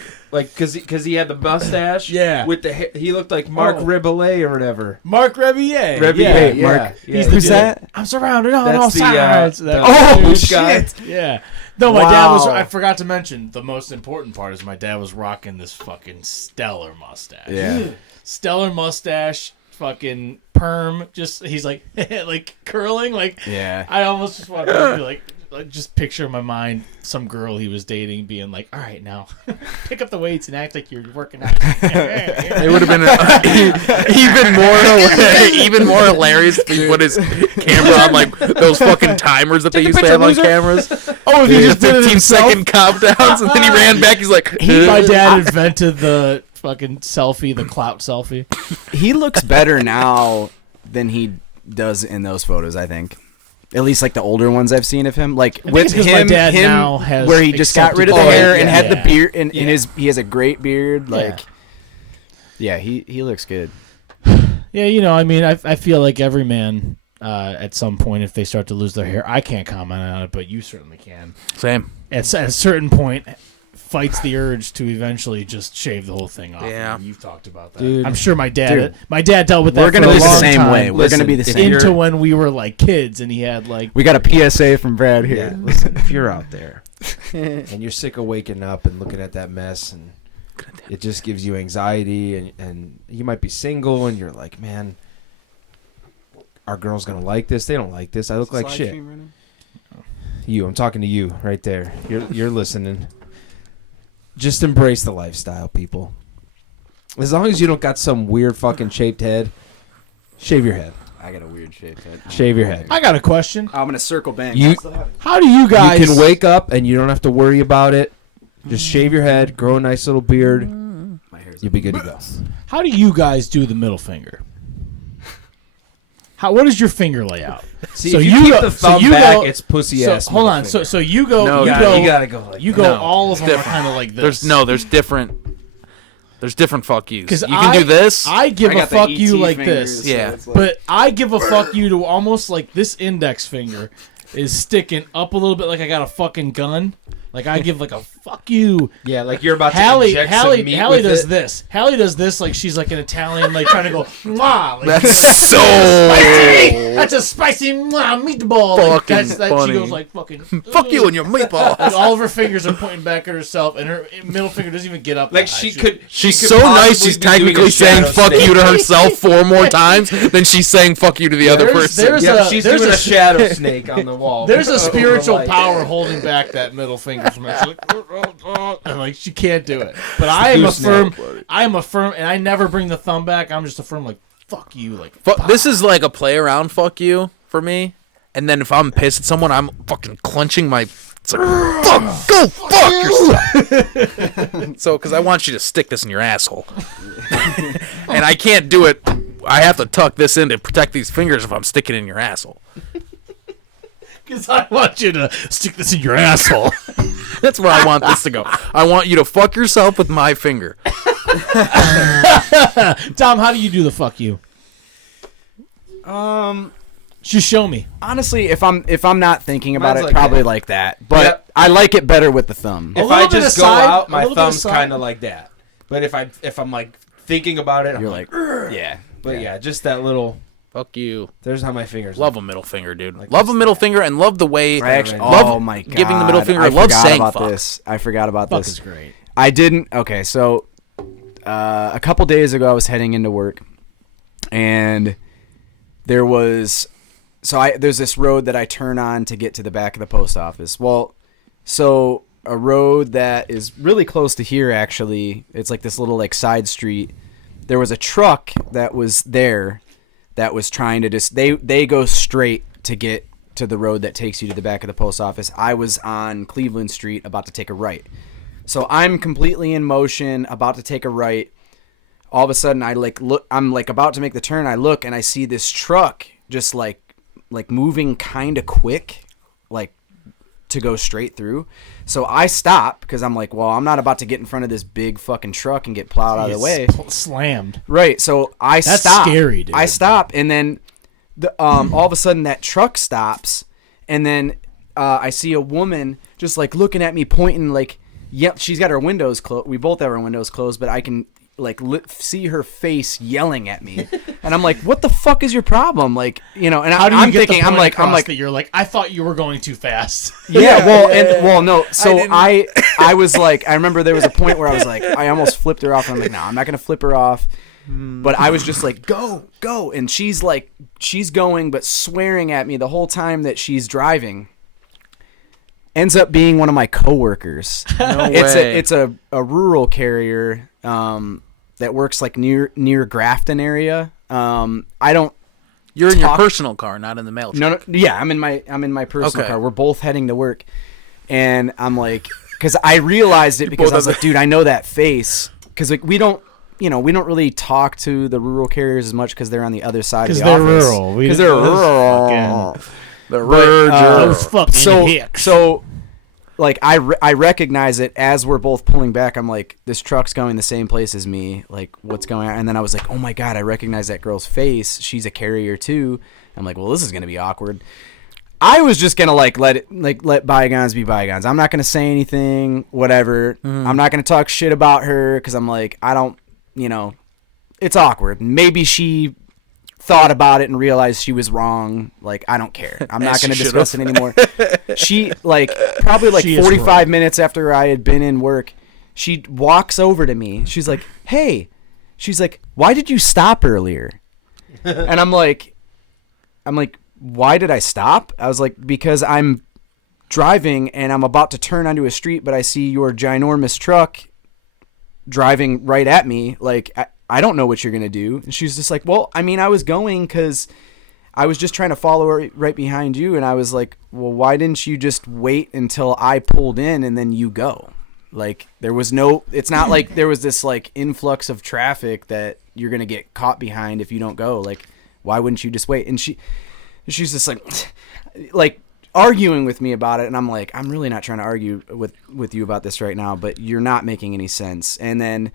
because he had the mustache. Yeah. With the he looked like Mark Rebillet or whatever. Mark Rebier. Rebier, Yeah. Mark. He's Yeah. the Who's dude. that? I'm surrounded on That's all the, sides. the- Oh, Who's guy? shit. Yeah. No, my dad was. Wow. I forgot to mention the most important part is my dad was rocking this fucking stellar mustache. Yeah. Stellar mustache, fucking perm. Just he's like like curling. Like Yeah. I almost just want to be like just picture in my mind some girl he was dating being like, all right, now pick up the weights and act like you're working out. It would have been even more hilarious if he put his camera on like those fucking timers that they used to have on cameras. Oh, if he just did it 15-second countdowns, and then he ran back. He's like, my dad invented the fucking selfie, the clout selfie. He looks better now than he does in those photos, I think. At least like the older ones I've seen of him, like with it's 'cause my dad now has where he just got rid of the accepted- hair Oh, and yeah. had the beard, and Yeah. he has a great beard. Like, yeah, he looks good. Yeah, you know, I mean, I feel like every man at some point, if they start to lose their hair, I can't comment on it, but you certainly can. same. At a certain point, fights the urge to eventually just shave the whole thing off. Yeah. And you've talked about that. Dude. I'm sure my dad dealt with that. We're gonna for a be the long same time. way. We're gonna be the Listen, same. Into when we were like kids, and he had like We got a PSA from Brad Yeah, here. listen, if you're out there and you're sick of waking up and looking at that mess and it just gives you anxiety and you might be single and you're like, man, our girl's gonna like this. They don't like this. I look like shit. I'm talking to you right there. You're listening. Just embrace the lifestyle, people. As long as you don't got some weird fucking shaped head, shave your head. I got a weird shaped head. Shave your head. I got a question. I'm gonna circle back. How do you guys? You can wake up and you don't have to worry about it. Just shave your head, grow a nice little beard. My hair's You'll be good to go. How do you guys do the middle finger? What is your finger layout? See, So if you you keep go- the so thumb you back, go- it's pussy So ass. hold on. middle So you go. No, you you go. you gotta go like You go. No, all of it's them are different. kind of like this. There's different. There's different fuck yous. Because You can do this. I give I a got the fuck ET you like fingers, this. Yeah. it's like- But I give a fuck you to almost like this index finger is sticking up a little bit like I got a fucking gun. Like I give like a fuck you. Yeah, like you're about to Hallie inject some meat with does it. this. Hallie does this like she's like an Italian, like trying to go mwah. Like, That's so spicy. That's a spicy mwah, meatball. Like, Fucking that she funny. goes like fucking. fuck you and your meatball. Like, all of her fingers are pointing back at herself, and her middle finger doesn't even get up. Like that high. she could. She's she could so nice. possibly She's be doing a technically saying shadow "fuck snake. you" to herself 4 more times than she's saying "fuck you" to the other there's- person. there's Yeah, a- she's there's doing a- a shadow snake on the wall. There's a Over spiritual light. power holding back that middle finger from her. She's like, and like she can't do it. But I am a firm. And I never bring the thumb back. I'm just a firm like fuck you. Like This is like a play around "fuck you" for me. And then if I'm pissed at someone, I'm fucking clenching my. It's like fuck, go fuck yourself. So, because I want you to stick this in your asshole, and I can't do it. I have to tuck this in to protect these fingers if I'm sticking it in your asshole. because I want you to stick this in your asshole. That's where I want this to go. I want you to fuck yourself with my finger. Tom, how do you do the fuck you? Just show me. Honestly, if I'm not thinking about Mine's it, like probably that. like that. But Yep. I like it better with the thumb. A If little I bit just go aside, out, a my little bit thumb's aside. kind of like that. But if I'm like thinking about it, I'm You're like, like, yeah. but yeah, just that little. Fuck you. There's how my fingers. Love a middle finger, dude. Like love this. a middle finger and love the way. Oh my god! Giving the middle finger. I love forgot saying about fuck. this. I forgot about Fuck this. is great. I didn't. Okay, so a couple days ago, I was heading into work, and there's this road that I turn on to get to the back of the post office. Well, so a road that is really close to here, actually. It's like this little like side street. There was a truck that was there that was trying to just they go straight to get to the road that takes you to the back of the post office. I was on Cleveland Street about to take a right. So I'm completely in motion, about to take a right. All of a sudden, I'm about to make the turn. I look and I see this truck just like moving kind of quick, like to go straight through. So I stop because I'm like, well, I'm not about to get in front of this big fucking truck and get plowed out of the way. Slammed. Right. So I That's stop. scary, dude. I stop, and then all of a sudden that truck stops, and then I see a woman just like looking at me, pointing like, yep, she's got her windows closed. We both have our windows closed, but I can like see her face yelling at me, and I'm like, what the fuck is your problem? Like, you know, and How do you I'm get thinking, the I'm point like across that you're like, I thought you were going too fast. yeah, well, no. So I was like, I remember there was a point where I was like, I almost flipped her off. And I'm like, no, I'm not gonna flip her off. But I was just like, go, and she's going, but swearing at me the whole time that she's driving. Ends up being one of my coworkers. No way. It's a rural carrier that works like near Grafton area. I don't. You're in your personal car, not in the mail truck. No, yeah, I'm in my personal Okay. car. We're both heading to work, and I'm like, because I realized it because I was like, dude, I know that face, because like we don't really talk to the rural carriers as much because they're on the other side of the office. Because they're rural. Because they're rural. Those fucking hicks. So, like, I recognize it as we're both pulling back. I'm like, this truck's going the same place as me. Like, what's going on? And then I was like, oh my God, I recognize that girl's face. She's a carrier too. I'm like, well, this is going to be awkward. I was just going to let bygones be bygones. I'm not going to say anything, whatever. I'm not going to talk shit about her because I'm like, I don't, it's awkward. Maybe she thought about it and realized she was wrong. Like, I don't care. I'm not going to discuss it anymore. She, probably 45 minutes after I had been in work, she walks over to me. She's like, hey. She's like, why did you stop earlier? And I'm like, why did I stop? I was like, because I'm driving and I'm about to turn onto a street, but I see your ginormous truck driving right at me. Like, I don't know what you're going to do. And she's just like, well, I mean, I was going because I was just trying to follow right behind you. And I was like, well, why didn't you just wait until I pulled in and then you go? Like, it's not like there was this like influx of traffic that you're going to get caught behind if you don't go. Like, why wouldn't you just wait? And she's just like arguing with me about it. And I'm like, I'm really not trying to argue with you about this right now, but you're not making any sense. And then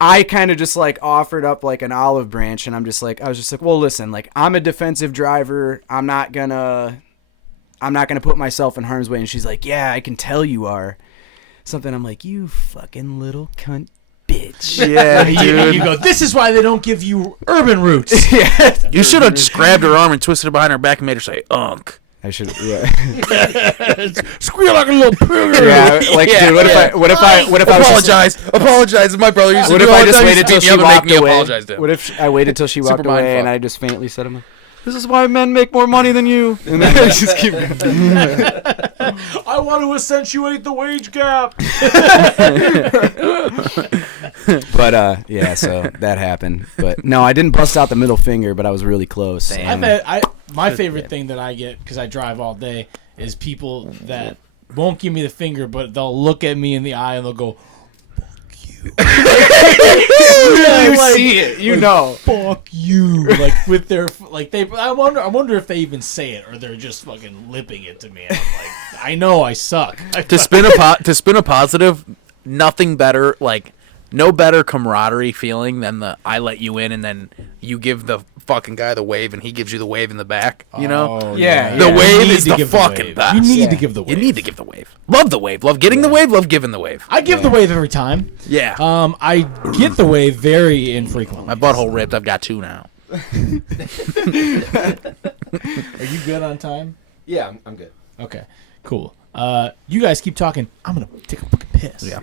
I kind of just like offered up like an olive branch, and I was just like, well, listen, like, I'm a defensive driver. I'm not gonna put myself in harm's way. And she's like, yeah, I can tell you are. Something. I'm like, you fucking little cunt bitch. Yeah, dude. You go, this is why they don't give you urban routes. Yeah. You should have just grabbed her arm and twisted it behind her back and made her say, "Unk." I should, yeah. Squeal like a little pig. Yeah, like, Yeah, dude, what if I was just, apologize. My brother used to what do if all I the just time. waited till Used to she beat me up and walked make me away? apologize to him. What if I waited till she walked Super mind away and fuck. I just faintly said to him, this is why men make more money than you. And then I just keep going. I want to accentuate the wage gap. But, yeah, so that happened. But, no, I didn't bust out the middle finger, but I was really close. Damn. My favorite thing that I get, because I drive all day, is people that won't give me the finger, but they'll look at me in the eye and they'll go, fuck you. You see it. You know. Fuck you. Like, with their, like, I wonder if they even say it, or they're just fucking lipping it to me. And I'm like, I know I suck. To spin a positive, nothing better, like, no better camaraderie feeling than the I let you in and then you give the fucking guy the wave and he gives you the wave in the back, you know? Oh, Yeah, The yeah. wave You is need to the give the fucking wave. best. You need Yeah. to give the wave. You need to give the wave. Love the wave. Love getting the wave. Love giving the wave. I give the wave every time. Yeah. I get the wave very infrequently. My butthole ripped. I've got two now. Are you good on time? Yeah, I'm good. Okay, cool. You guys keep talking. I'm gonna take a fucking piss. Yeah.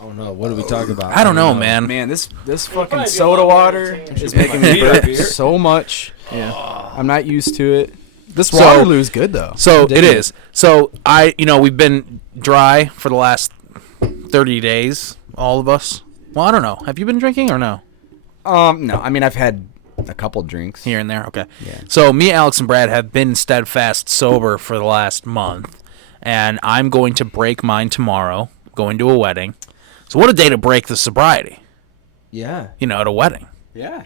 Oh no, what are we talking about? I don't know, man. Man, this fucking soda water is making me burp so much. Yeah. I'm not used to it. This So- Waterloo's good though. So I'm it digging is. So we've been dry for the last 30 days, all of us. Well, I don't know. Have you been drinking or no? No, I mean I've had a couple drinks Here and there? Okay. Yeah. So me, Alex, and Brad have been steadfast sober for the last month, and I'm going to break mine tomorrow, going to a wedding. So what a day to break the sobriety, Yeah. at a wedding. Yeah.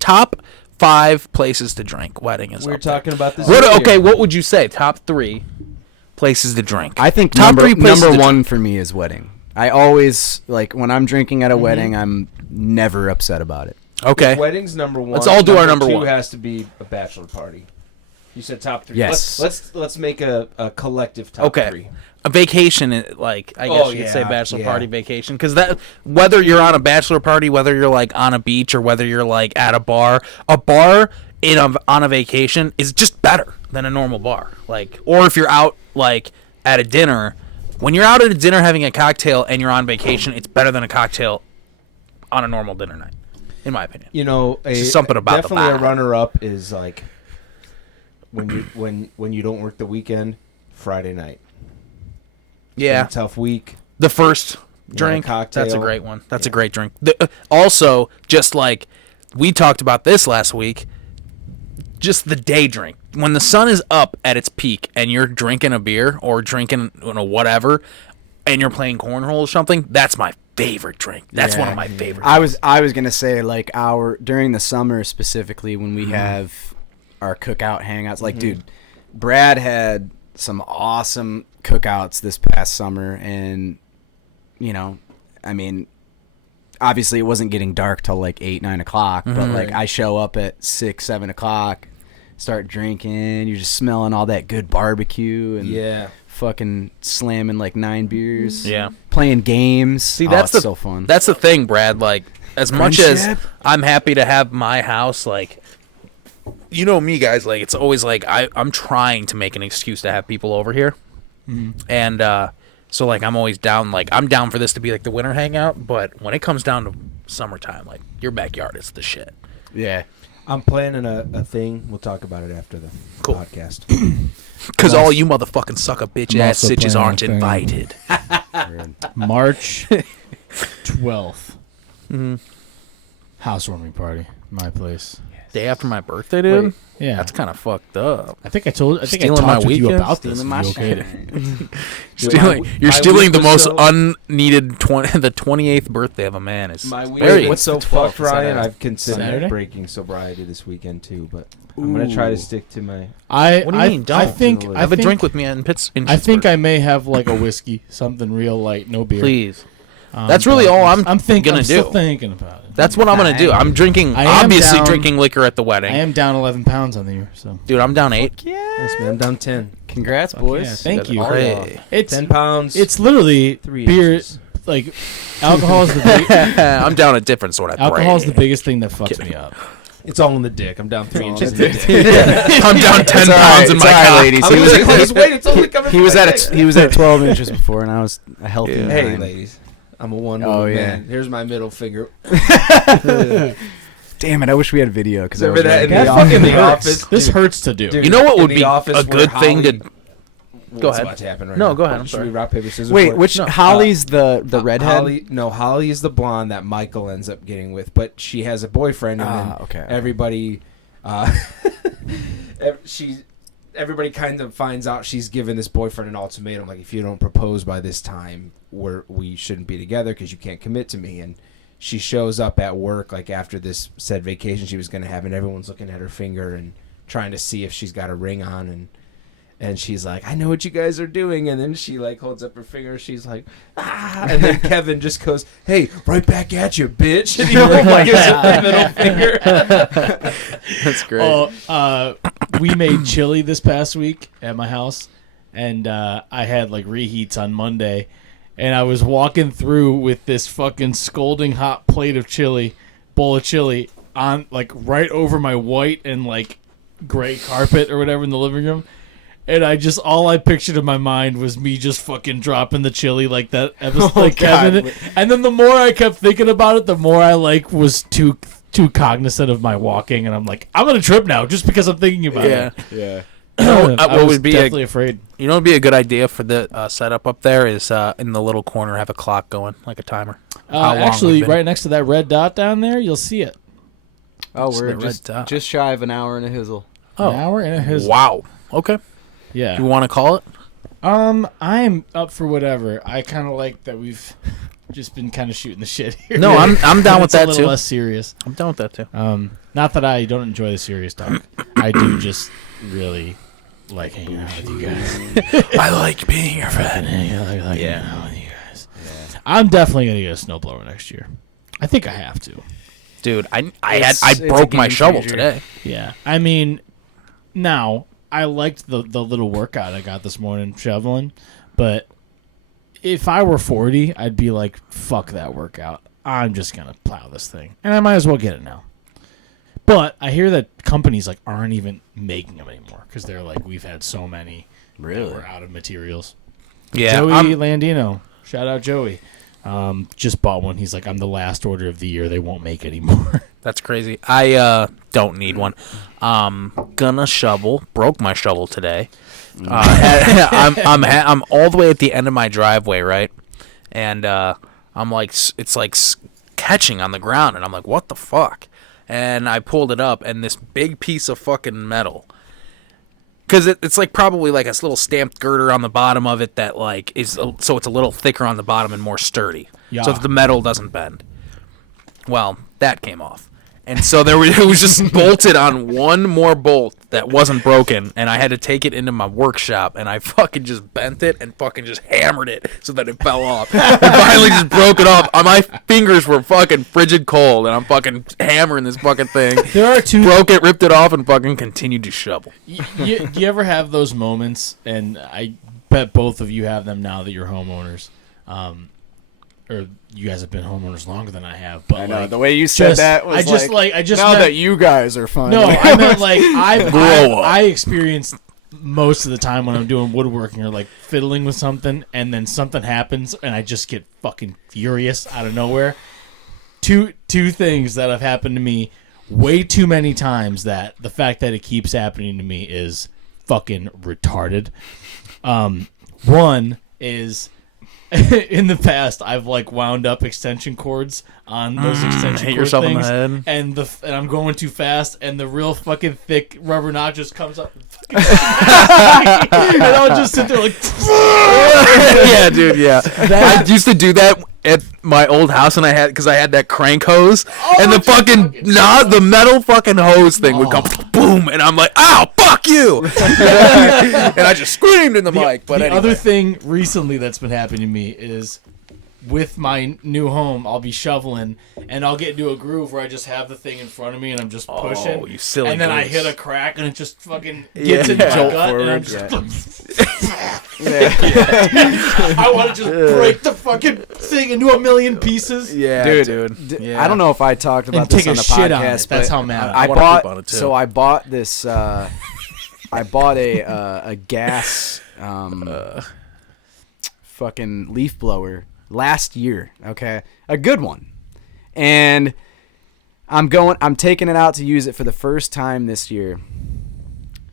Top 5 places to drink. Wedding is We were up there. talking about this. What, earlier. okay, what would you say? Top 3 places to drink. I think Top 3 places number to one for me is wedding. I always when I'm drinking at a wedding, I'm never upset about it. Okay. Wedding's number one. Let's all do our number 2 one. has to be a bachelor party. You said top 3. Yes. Let's make a collective top 3. A vacation, I guess you could say yeah, bachelor yeah. party vacation, because that whether you're on a bachelor party, whether you're on a beach, or whether you're at a bar on a vacation is just better than a normal bar. Or if you're out at a dinner, when you're out at a dinner having a cocktail and you're on vacation, it's better than a cocktail on a normal dinner night, in my opinion. It's something about the definitely a vibe. runner-up is when you don't work the weekend, Friday night. Yeah, Been a tough week. the first drink, cocktail. that's a great one. That's a great drink. Also, just we talked about this last week, just the day drink. When the sun is up at its peak and you're drinking a beer or drinking whatever, and you're playing cornhole or something, that's my favorite drink. That's one of my favorite. I was gonna say during the summer specifically when we have our cookout hangouts. Dude, Brad had some awesome cookouts this past summer, and obviously it wasn't getting dark till 8-9 o'clock, but I show up at 6-7 o'clock, start drinking, you're just smelling all that good barbecue and fucking slamming 9 beers, playing games. See, that's it's so fun. That's the thing, Brad. As much as Friendship? I'm happy to have my house, you know me, guys. It's always I'm trying to make an excuse to have people over here, and so I'm always down. I'm down for this to be the winter hangout. But when it comes down to summertime, your backyard is the shit. Yeah. I'm planning a thing. We'll talk about it after the Cool. podcast. Because all you motherfucking sucker bitch ass also sitches planning aren't a thing. invited. March 12th. Housewarming party, my place. Day after my birthday, dude. Yeah, That's kind of fucked up. I think I talked Stealing my with you weekend? about this. Stealing my You okay shit. You're my stealing week the was most so- unneeded the 28th birthday of a man. Is My week very was so 12th? fucked, Is that Ryan. a I've considered Saturday? breaking sobriety this weekend too, but I'm gonna try to stick to my. What do you mean? Don't I think have a drink with me in I Pittsburgh. think I may have a whiskey, something real light, no beer. Please. That's really but all I'm I'm gonna still do. thinking about it. That's what I'm gonna do. I'm drinking. I am Obviously, down- drinking liquor at the I wedding. am down 11 pounds on the year, so Dude, I'm down 8. Yes, man. I'm down 10. Congrats, boys. yeah, thank you. Hey. It's 10 pounds. it's literally 3 beer. inches. Alcohol is the big, I'm down a different sort of. alcohol is the break. biggest thing that fucks me up. It's all in the dick. I'm down 3 inches. I'm down 10 It's all pounds right, in it's my all right, cock. ladies. I'm like, just wait. It's only coming. He was at 12 inches before, and I was a healthy. Yeah. Hey, 9. ladies. I'm a one. Oh, woman yeah. man. Here's my middle finger. Damn it! I wish we had video because I Remember was that ready. in That the fucking in the hurts. office? This Dude, hurts to do. dude, You know what in would the be office a where good thing to? What's ahead. about to happen right No, now? go ahead, I'm Should sorry. we rock paper scissors? Wait, for it? which Holly's the redhead? Holly is the blonde that Michael ends up getting with, but she has a boyfriend, and then okay. everybody, everybody kind of finds out she's given this boyfriend an ultimatum, like, if you don't propose by this time, we shouldn't be together because you can't commit to me. And she shows up at work after this said vacation she was going to have, and everyone's looking at her finger and trying to see if she's got a ring on, and she's like, I know what you guys are doing. And then she holds up her finger. She's like, ah. And then Kevin just goes, hey, right back at you, bitch. And he gives her the middle finger. That's great. We made chili this past week at my house, and I had reheats on Monday, and I was walking through with this fucking scalding hot bowl of chili, on like right over my white and like gray carpet or whatever in the living room. And all I pictured in my mind was me just fucking dropping the chili like that episode, like Kevin. And then the more I kept thinking about it, the more I like was too cognizant of my walking, and I'm like, I'm gonna trip now just because I'm thinking about it. Yeah. I was definitely afraid. You know, what would be a good idea for the setup up there is in the little corner have a clock going like a timer. Actually, right next to that red dot down there, you'll see it. Oh, we're just shy of an hour and a hizzle. Oh, an hour and a hizzle. Wow. Okay. Yeah. Do you want to call it? I'm up for whatever. I kind of like that we've just been kind of shooting the shit here. No, I'm down with that too. A little less serious. I'm down with that too. Not that I don't enjoy the serious talk. I do just really like hanging out with you guys. I like being your friend. I like hanging out with you guys. Yeah. I'm definitely gonna get a snowblower next year. I think I have to. Dude, I broke my shovel today. Yeah. I mean, now I liked the little workout I got this morning shoveling, but if I were 40, I'd be like, fuck that workout. I'm just going to plow this thing. And I might as well get it now. But I hear that companies like aren't even making them anymore because they're like, we've had so many that we're out of materials. Yeah. Joey Landino. Shout out Joey. Just bought one. He's like, I'm the last order of the year. They won't make anymore. That's crazy. I don't need one. Gonna shovel. Broke my shovel today. I'm all the way at the end of my driveway, right? And I'm like, it's like catching on the ground, and I'm like, what the fuck? And I pulled it up, and this big piece of fucking metal. Because it's like probably like a little stamped girder on the bottom of it that like is so it's a little thicker on the bottom and more sturdy. Yeah. So that the metal doesn't bend. Well, that came off. And so it was just bolted on one more bolt that wasn't broken, and I had to take it into my workshop, and I fucking just bent it and fucking just hammered it so that it fell off. And finally just broke it off. My fingers were fucking frigid cold, and I'm fucking hammering this fucking thing. There are two. Broke it, ripped it off, and fucking continued to shovel. Do you ever have those moments, and I bet both of you have them now that you're homeowners, or you guys have been homeowners longer than I have. But I know, like, the way you said that was I just now meant, that you guys are fun. No, I meant like I experience most of the time when I'm doing woodworking or like fiddling with something, and then something happens, and I just get fucking furious out of nowhere. Two things that have happened to me way too many times that the fact that it keeps happening to me is fucking retarded. One is in the past I've like wound up extension cords on those extension cord yourself things, in the head. And I'm going too fast, and the real fucking thick rubber knot just comes up. And I'll just sit there like, yeah, dude, yeah. I used to do that at my old house, and I had that crank hose, and the fucking the metal fucking hose thing would come boom, and I'm like, ow, fuck you, and I just screamed in the mic. But the anyway. Other thing recently that's been happening to me is with my new home, I'll be shoveling, and I'll get into a groove where I just have the thing in front of me, and I'm just pushing. Oh, you silly and then goose. I hit a crack, and it just fucking gets in my gut, and I'm just... I want to just break the fucking thing into a million pieces. Yeah, dude. Yeah. I don't know if I talked about and this take on a the shit podcast, on it. That's how mad I bought. So I bought this. I bought a gas fucking leaf blower last year. Okay, a good one, and I'm taking it out to use it for the first time this year.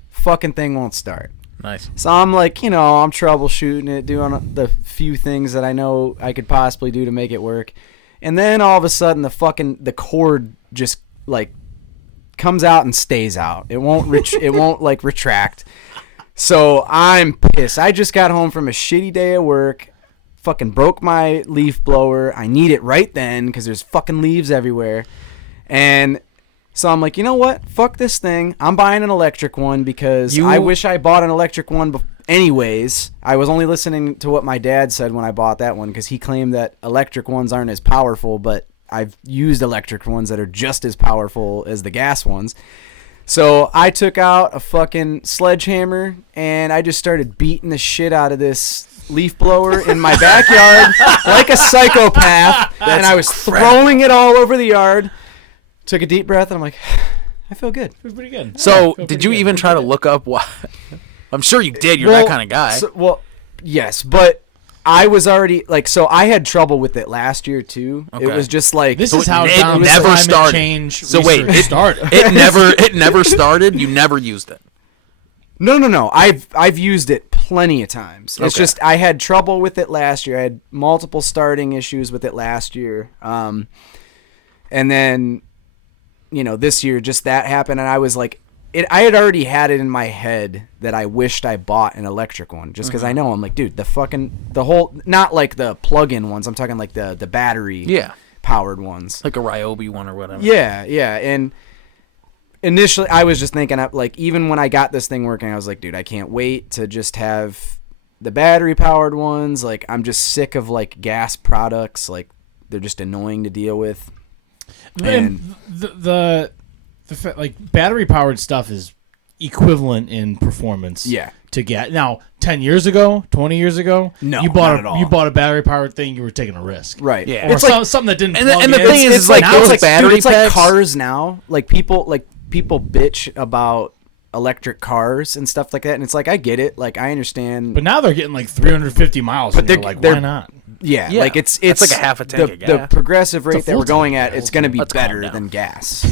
Fucking thing won't start. Nice. So I'm like, I'm troubleshooting it, doing the few things that I know I could possibly do to make it work. And then all of a sudden the cord just like comes out and stays out. It won't like retract. So I'm pissed. I just got home from a shitty day at work. Fucking broke my leaf blower. I need it right then because there's fucking leaves everywhere. And so I'm like, you know what? Fuck this thing. I'm buying an electric one because I wish I bought an electric one anyways. I was only listening to what my dad said when I bought that one because he claimed that electric ones aren't as powerful, but I've used electric ones that are just as powerful as the gas ones. So I took out a fucking sledgehammer and I just started beating the shit out of this leaf blower in my backyard like a psychopath. And I was throwing it all over the yard. Took a deep breath, and I'm like, I feel good. It was pretty good. So, did you even try to look up why? I'm sure you did. You're that kind of guy. Yes, but I was already so I had trouble with it last year too. Okay. It was just like this is how it never climate started. Change So wait, it started. it never started. You never used it. No. I've used it plenty of times. It's just I had trouble with it last year. I had multiple starting issues with it last year. And then this year just that happened, and I was like, I had already had it in my head that I wished I bought an electric one, just because I know I'm like, dude, the whole, not like the plug-in ones. I'm talking like the battery powered ones, like a Ryobi one or whatever. Yeah. And initially, I was just thinking, like, even when I got this thing working, I was like, dude, I can't wait to just have the battery powered ones. Like, I'm just sick of like gas products. Like, they're just annoying to deal with. And the like battery powered stuff is equivalent in performance. Yeah. To get now, 10 years ago, 20 years ago, no, you bought not at all. You bought a battery powered thing. You were taking a risk, right? Yeah. Or It's like, something that didn't. And plug the in. thing is, like now those battery it's like packs. cars now. Like people bitch about electric cars and stuff like that, and it's like I get it. Like I understand. But now they're getting like 350 miles. But and you're like, why not? Yeah, Yeah. like it's That's like a half a tank of the gas. progressive rate that we're full going tank. at. It's going to be Let's calm better down. than gas.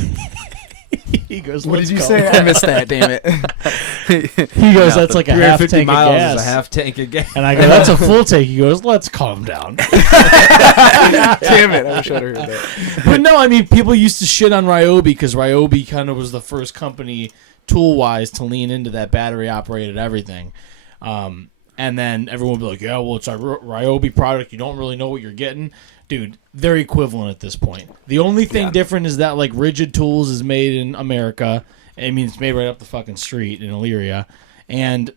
He goes, What "Let's did you go." say? I missed that. Damn it. He goes, that's like a half 350 tank of miles gas. is a half tank of gas. And I go, that's a full tank. He goes, let's calm down. Damn it! I wish I'd heard that. But no, I mean, people used to shit on Ryobi because Ryobi kind of was the first company, tool-wise, to lean into that battery-operated everything. And then everyone would be like, yeah, well, it's a Ryobi product. You don't really know what you're getting. Dude, they're equivalent at this point. The only thing different is that, like, Rigid Tools is made in America. I mean, it's made right up the fucking street in Elyria. And,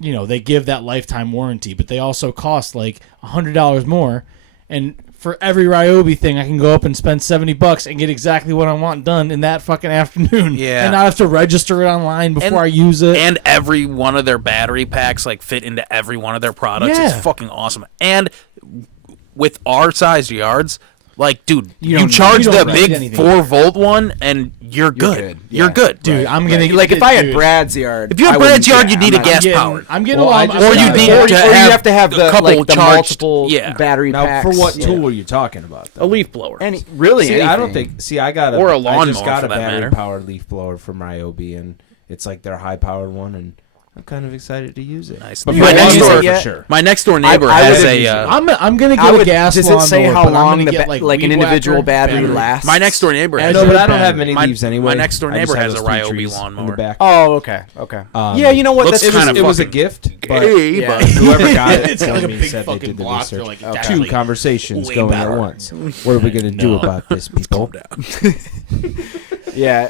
you know, they give that lifetime warranty, but they also cost, like, $100 more. And for every Ryobi thing, I can go up and spend $70 and get exactly what I want done in that fucking afternoon. Yeah. And not have to register it online before I use it. And every one of their battery packs like fit into every one of their products. Yeah. It's fucking awesome. And with our size yards, like, dude, you charge the need big anything. 4-volt one, and you're good. good. You're Yeah. good, Dude, I'm gonna Like if I had dude, Brad's yard, If you had I Brad's wouldn't- yard, you need I'm a not- gas getting- powered. I'm getting Well, I along. just- Or you Yeah. need Or to you have to have the couple like the charged- multiple yeah. battery Now, packs. for what Yeah. tool are you talking about? A Though? leaf blower. Any really? See, I don't anything. think. See, I got Or a I lawnmower, just got for a that matter. battery-powered leaf blower from Ryobi, and it's like their high-powered one, and I'm kind of excited to use it. Nice. But You my haven't next used door, it yet? for sure. my next door neighbor I has would- a. I'm gonna I get a would- gas does lawnmower. it say how but I'm long gonna the get, like, weed an individual whacker battery lasts? my next door neighbor has. No, but I don't battery. have many My- leaves anyway. my next door I just neighbor have has those a three Ryobi trees lawnmower. in the back. Oh, okay. Um, Yeah, you know what? looks That's kinda It was a fucking gift, but gay, yeah, but- whoever got it It's got like a told me, big said they fucking did the block. They're research. like, it's Two actually conversations way going better. at once. What are we going to do No. about this, people? Yeah,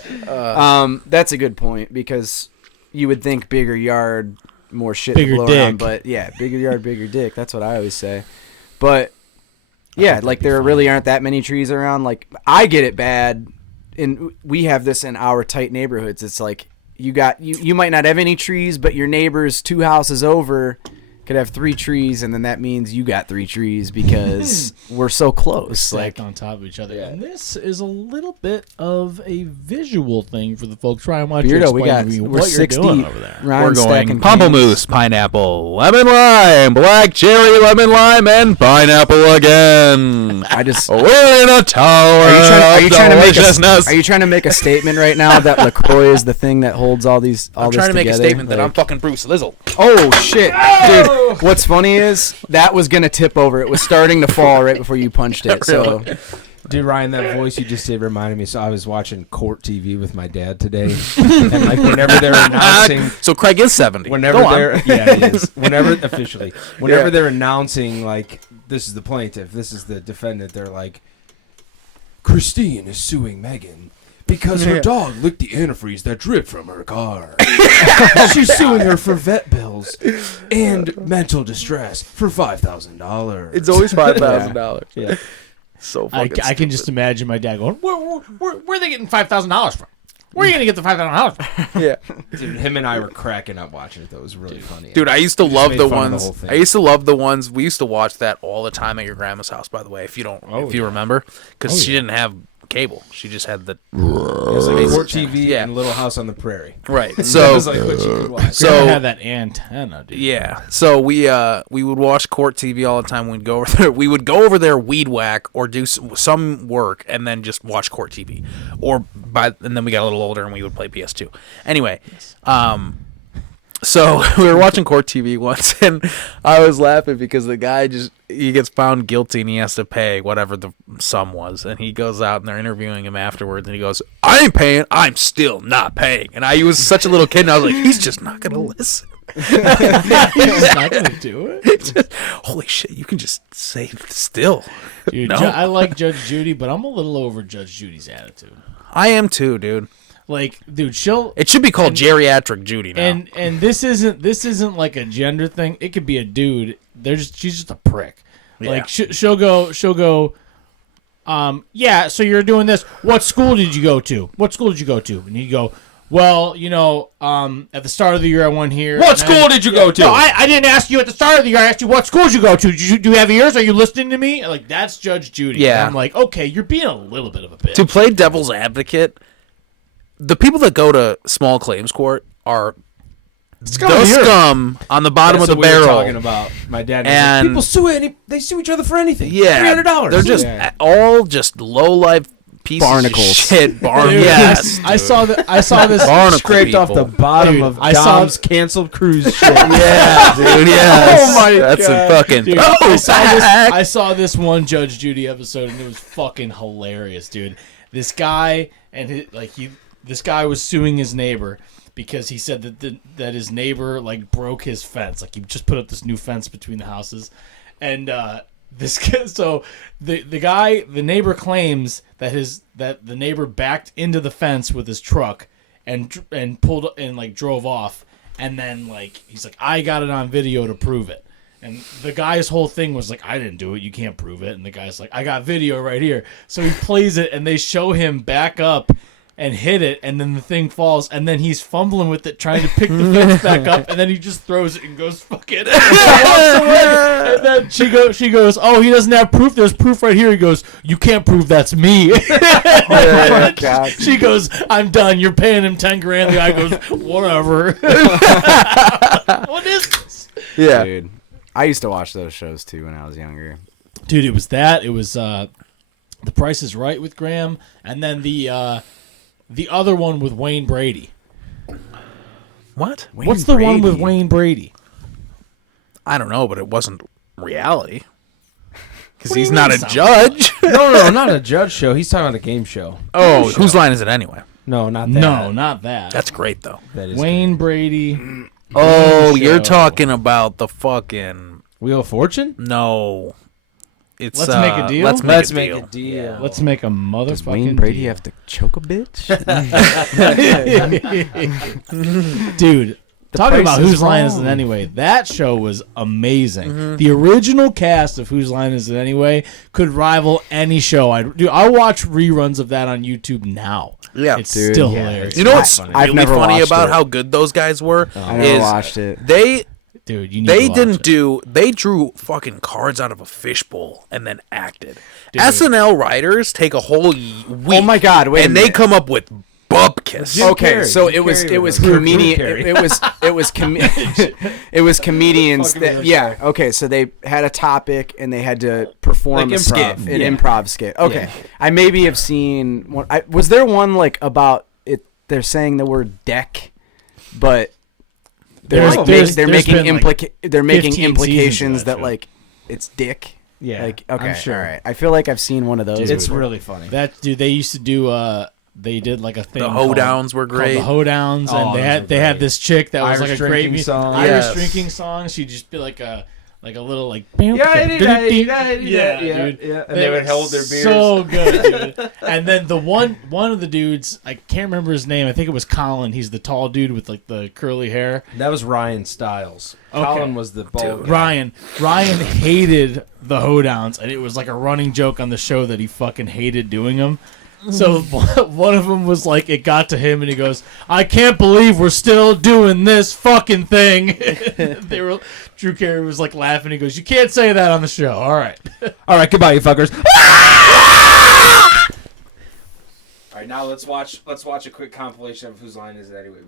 that's a good point because you would think bigger yard, more shit Bigger to blow around, dick. but yeah, bigger yard, bigger dick. That's what I always say. But yeah, like there really aren't that many trees around. Like I get it bad, and we have this in our tight neighborhoods. It's like you might not have any trees, but your neighbors 2 houses over could have 3 trees, and then that means you got 3 trees because we're so close. Stacked Like on top of each other. Yeah. And this is a little bit of a visual thing for the folks. Try and watch Beardo, we explain got to me we're what you're 6 doing deep. over there. Ryan We're going stacking pamplemousse, pineapple, lemon lime, black cherry, lemon lime, and pineapple again. I just We're in a tower Are you of trying to make deliciousness. are you trying to make a statement right now that LaCroix is the thing that holds all these all I'm this trying to make a together? statement that I'm Like- fucking Bruce Lizzle. Oh shit, dude! What's funny is that was gonna tip over. It was starting to fall right before you punched it. So Dude, Ryan, that voice you just did reminded me. So I was watching Court TV with my dad today, and like whenever they're announcing, So Craig is 70. whenever Go on. they're yeah, he is. Whenever they're announcing like this is the plaintiff, this is the defendant, they're like, Christine is suing Megan because her dog licked the antifreeze that dripped from her car. She's suing her for vet bills and mental distress for $5,000. It's always $5,000. Yeah. So I fucking can just imagine my dad going, where are they getting $5,000 from? Where are you going to get the $5,000 from? yeah. Dude, him and I were cracking up watching it. That was really funny. Dude, I used to We just love made the fun of the ones. whole thing. I used to love the ones. We used to watch that all the time at your grandma's house. By the way, if you remember, because she didn't have cable. She just had the It was like Court TV Yeah. and Little House on the Prairie. right. That So was like what you could watch. So So- had that antenna, dude. yeah, so we would watch Court TV all the time. We'd go over there. We would go over there, weed whack, or do some work, and then just watch Court TV. And then we got a little older, and we would play PS2. Anyway, so we were watching Court TV once, and I was laughing because the guy he gets found guilty, and he has to pay whatever the sum was, and he goes out, and they're interviewing him afterwards, and he goes, "I ain't paying. I'm still not paying." And I was such a little kid, and I was like, "He's just not gonna listen." He's not gonna do it. Holy shit, you can just say still. Dude, No. I like Judge Judy, but I'm a little over Judge Judy's attitude. I am too, dude. Like, dude, she'll It should be called geriatric Judy now. and this isn't like a gender thing. It could be a dude. She's just a prick. Yeah. Like she'll go. Yeah. So you're doing this. What school did you go to? What school did you go to? And you go, well, at the start of the year I went here. What school did you go to? No, I didn't ask you at the start of the year. I asked you what school did you go to. Do you have ears? Are you listening to me? Like, that's Judge Judy. Yeah. And I'm like, okay, you're being a little bit of a bitch. To play devil's advocate, the people that go to small claims court are the scum on the bottom That's of the what we were barrel. talking about. My dad. And- People sue they sue each other for anything. Yeah, $300. They're just all just low life pieces Barnacles. of shit. Dude, Yes, I saw this. Barnacle Scraped off the people. bottom Dude, of I saw- Dom's canceled cruise ship. Yeah, dude. Yes. Oh my That's God. a fucking. Dude, Oh, I saw this one Judge Judy episode, and it was fucking hilarious, dude. This guy this guy was suing his neighbor because he said that his neighbor broke his fence. Like, he just put up this new fence between the houses, and this guy, so the neighbor claims that the neighbor backed into the fence with his truck and pulled and drove off, and then he's like, I got it on video to prove it. And the guy's whole thing was like, I didn't do it. You can't prove it. And the guy's like, I got video right here. So he plays it, and they show him back up and hit it, and then the thing falls, and then he's fumbling with it, trying to pick the fence back up, and then he just throws it and goes, fuck it. And walks away. And then she goes, oh, he doesn't have proof. There's proof right here. He goes, you can't prove that's me. Oh, God. She goes, I'm done. You're paying him $10,000. The guy goes, whatever. What is this? yeah. Dude, I used to watch those shows too when I was younger. Dude, it was that. It was The Price is Right with Graham, and then the other one with Wayne Brady. What? What's the one with Wayne Brady? I don't know, but it wasn't reality. Because What do you he's mean not a it's not judge. No, not a judge show. He's talking about a game show. Oh, whose line is it anyway? No, not that. No, not that. That's great though. That is Wayne Brady. Oh, you're show. talking about the fucking Wheel of Fortune. no. It's Let's make a deal? Let's make a deal. Let's make a motherfucking Does Wayne Brady deal. have to choke a bitch? Dude, talking Price about is Whose Line Is It Wrong. Anyway? That show was amazing. Mm-hmm. The original cast of Whose Line Is It Anyway could rival any show. I watch reruns of that on YouTube now. Yeah. It's Dude, still yeah. hilarious. You know what's I've really never funny watched about it. how good those guys were? I never is watched it. Dude, you need They to watch didn't it. they drew fucking cards out of a fishbowl and then acted. Dude. SNL writers take a whole week. Oh my God, wait a and they minute. come up with bupkis. Jim Okay, Carrey. so Jim it was Carrey comedian. Carrey. It was comedians Fucking that yeah. Okay, so they had a topic and they had to perform Like a skit, improv. an Yeah. improv skit. Okay, Yeah. I maybe have seen one. Was there one about it? They're saying the word deck, but they're There's making been, like, they're making 15 implications seasons of that that show. it's dick. Yeah, Okay, I'm sure. all right. I feel like I've seen one of those. It's before. really funny. That dude, they used to do. They did like a thing. The called- hoedowns were called great. The hoedowns, Oh, and those were they had great. this chick that was Irish like a great drinking song. Irish Yes. drinking song. She'd just be like a little Yeah, dude. yeah. And they would hold their beers. So good, dude. And then one of the dudes, I can't remember his name. I think it was Colin. He's the tall dude with like the curly hair. That was Ryan Stiles. Okay. Colin was the bald guy. Ryan hated the hoedowns, and it was like a running joke on the show that he fucking hated doing them. So one of them was like, it got to him, and he goes, "I can't believe we're still doing this fucking thing." Drew Carey was like laughing. He goes, "You can't say that on the show." All right. All right, goodbye, you fuckers. right, now let's watch a quick compilation of Whose Line Is It Anyway.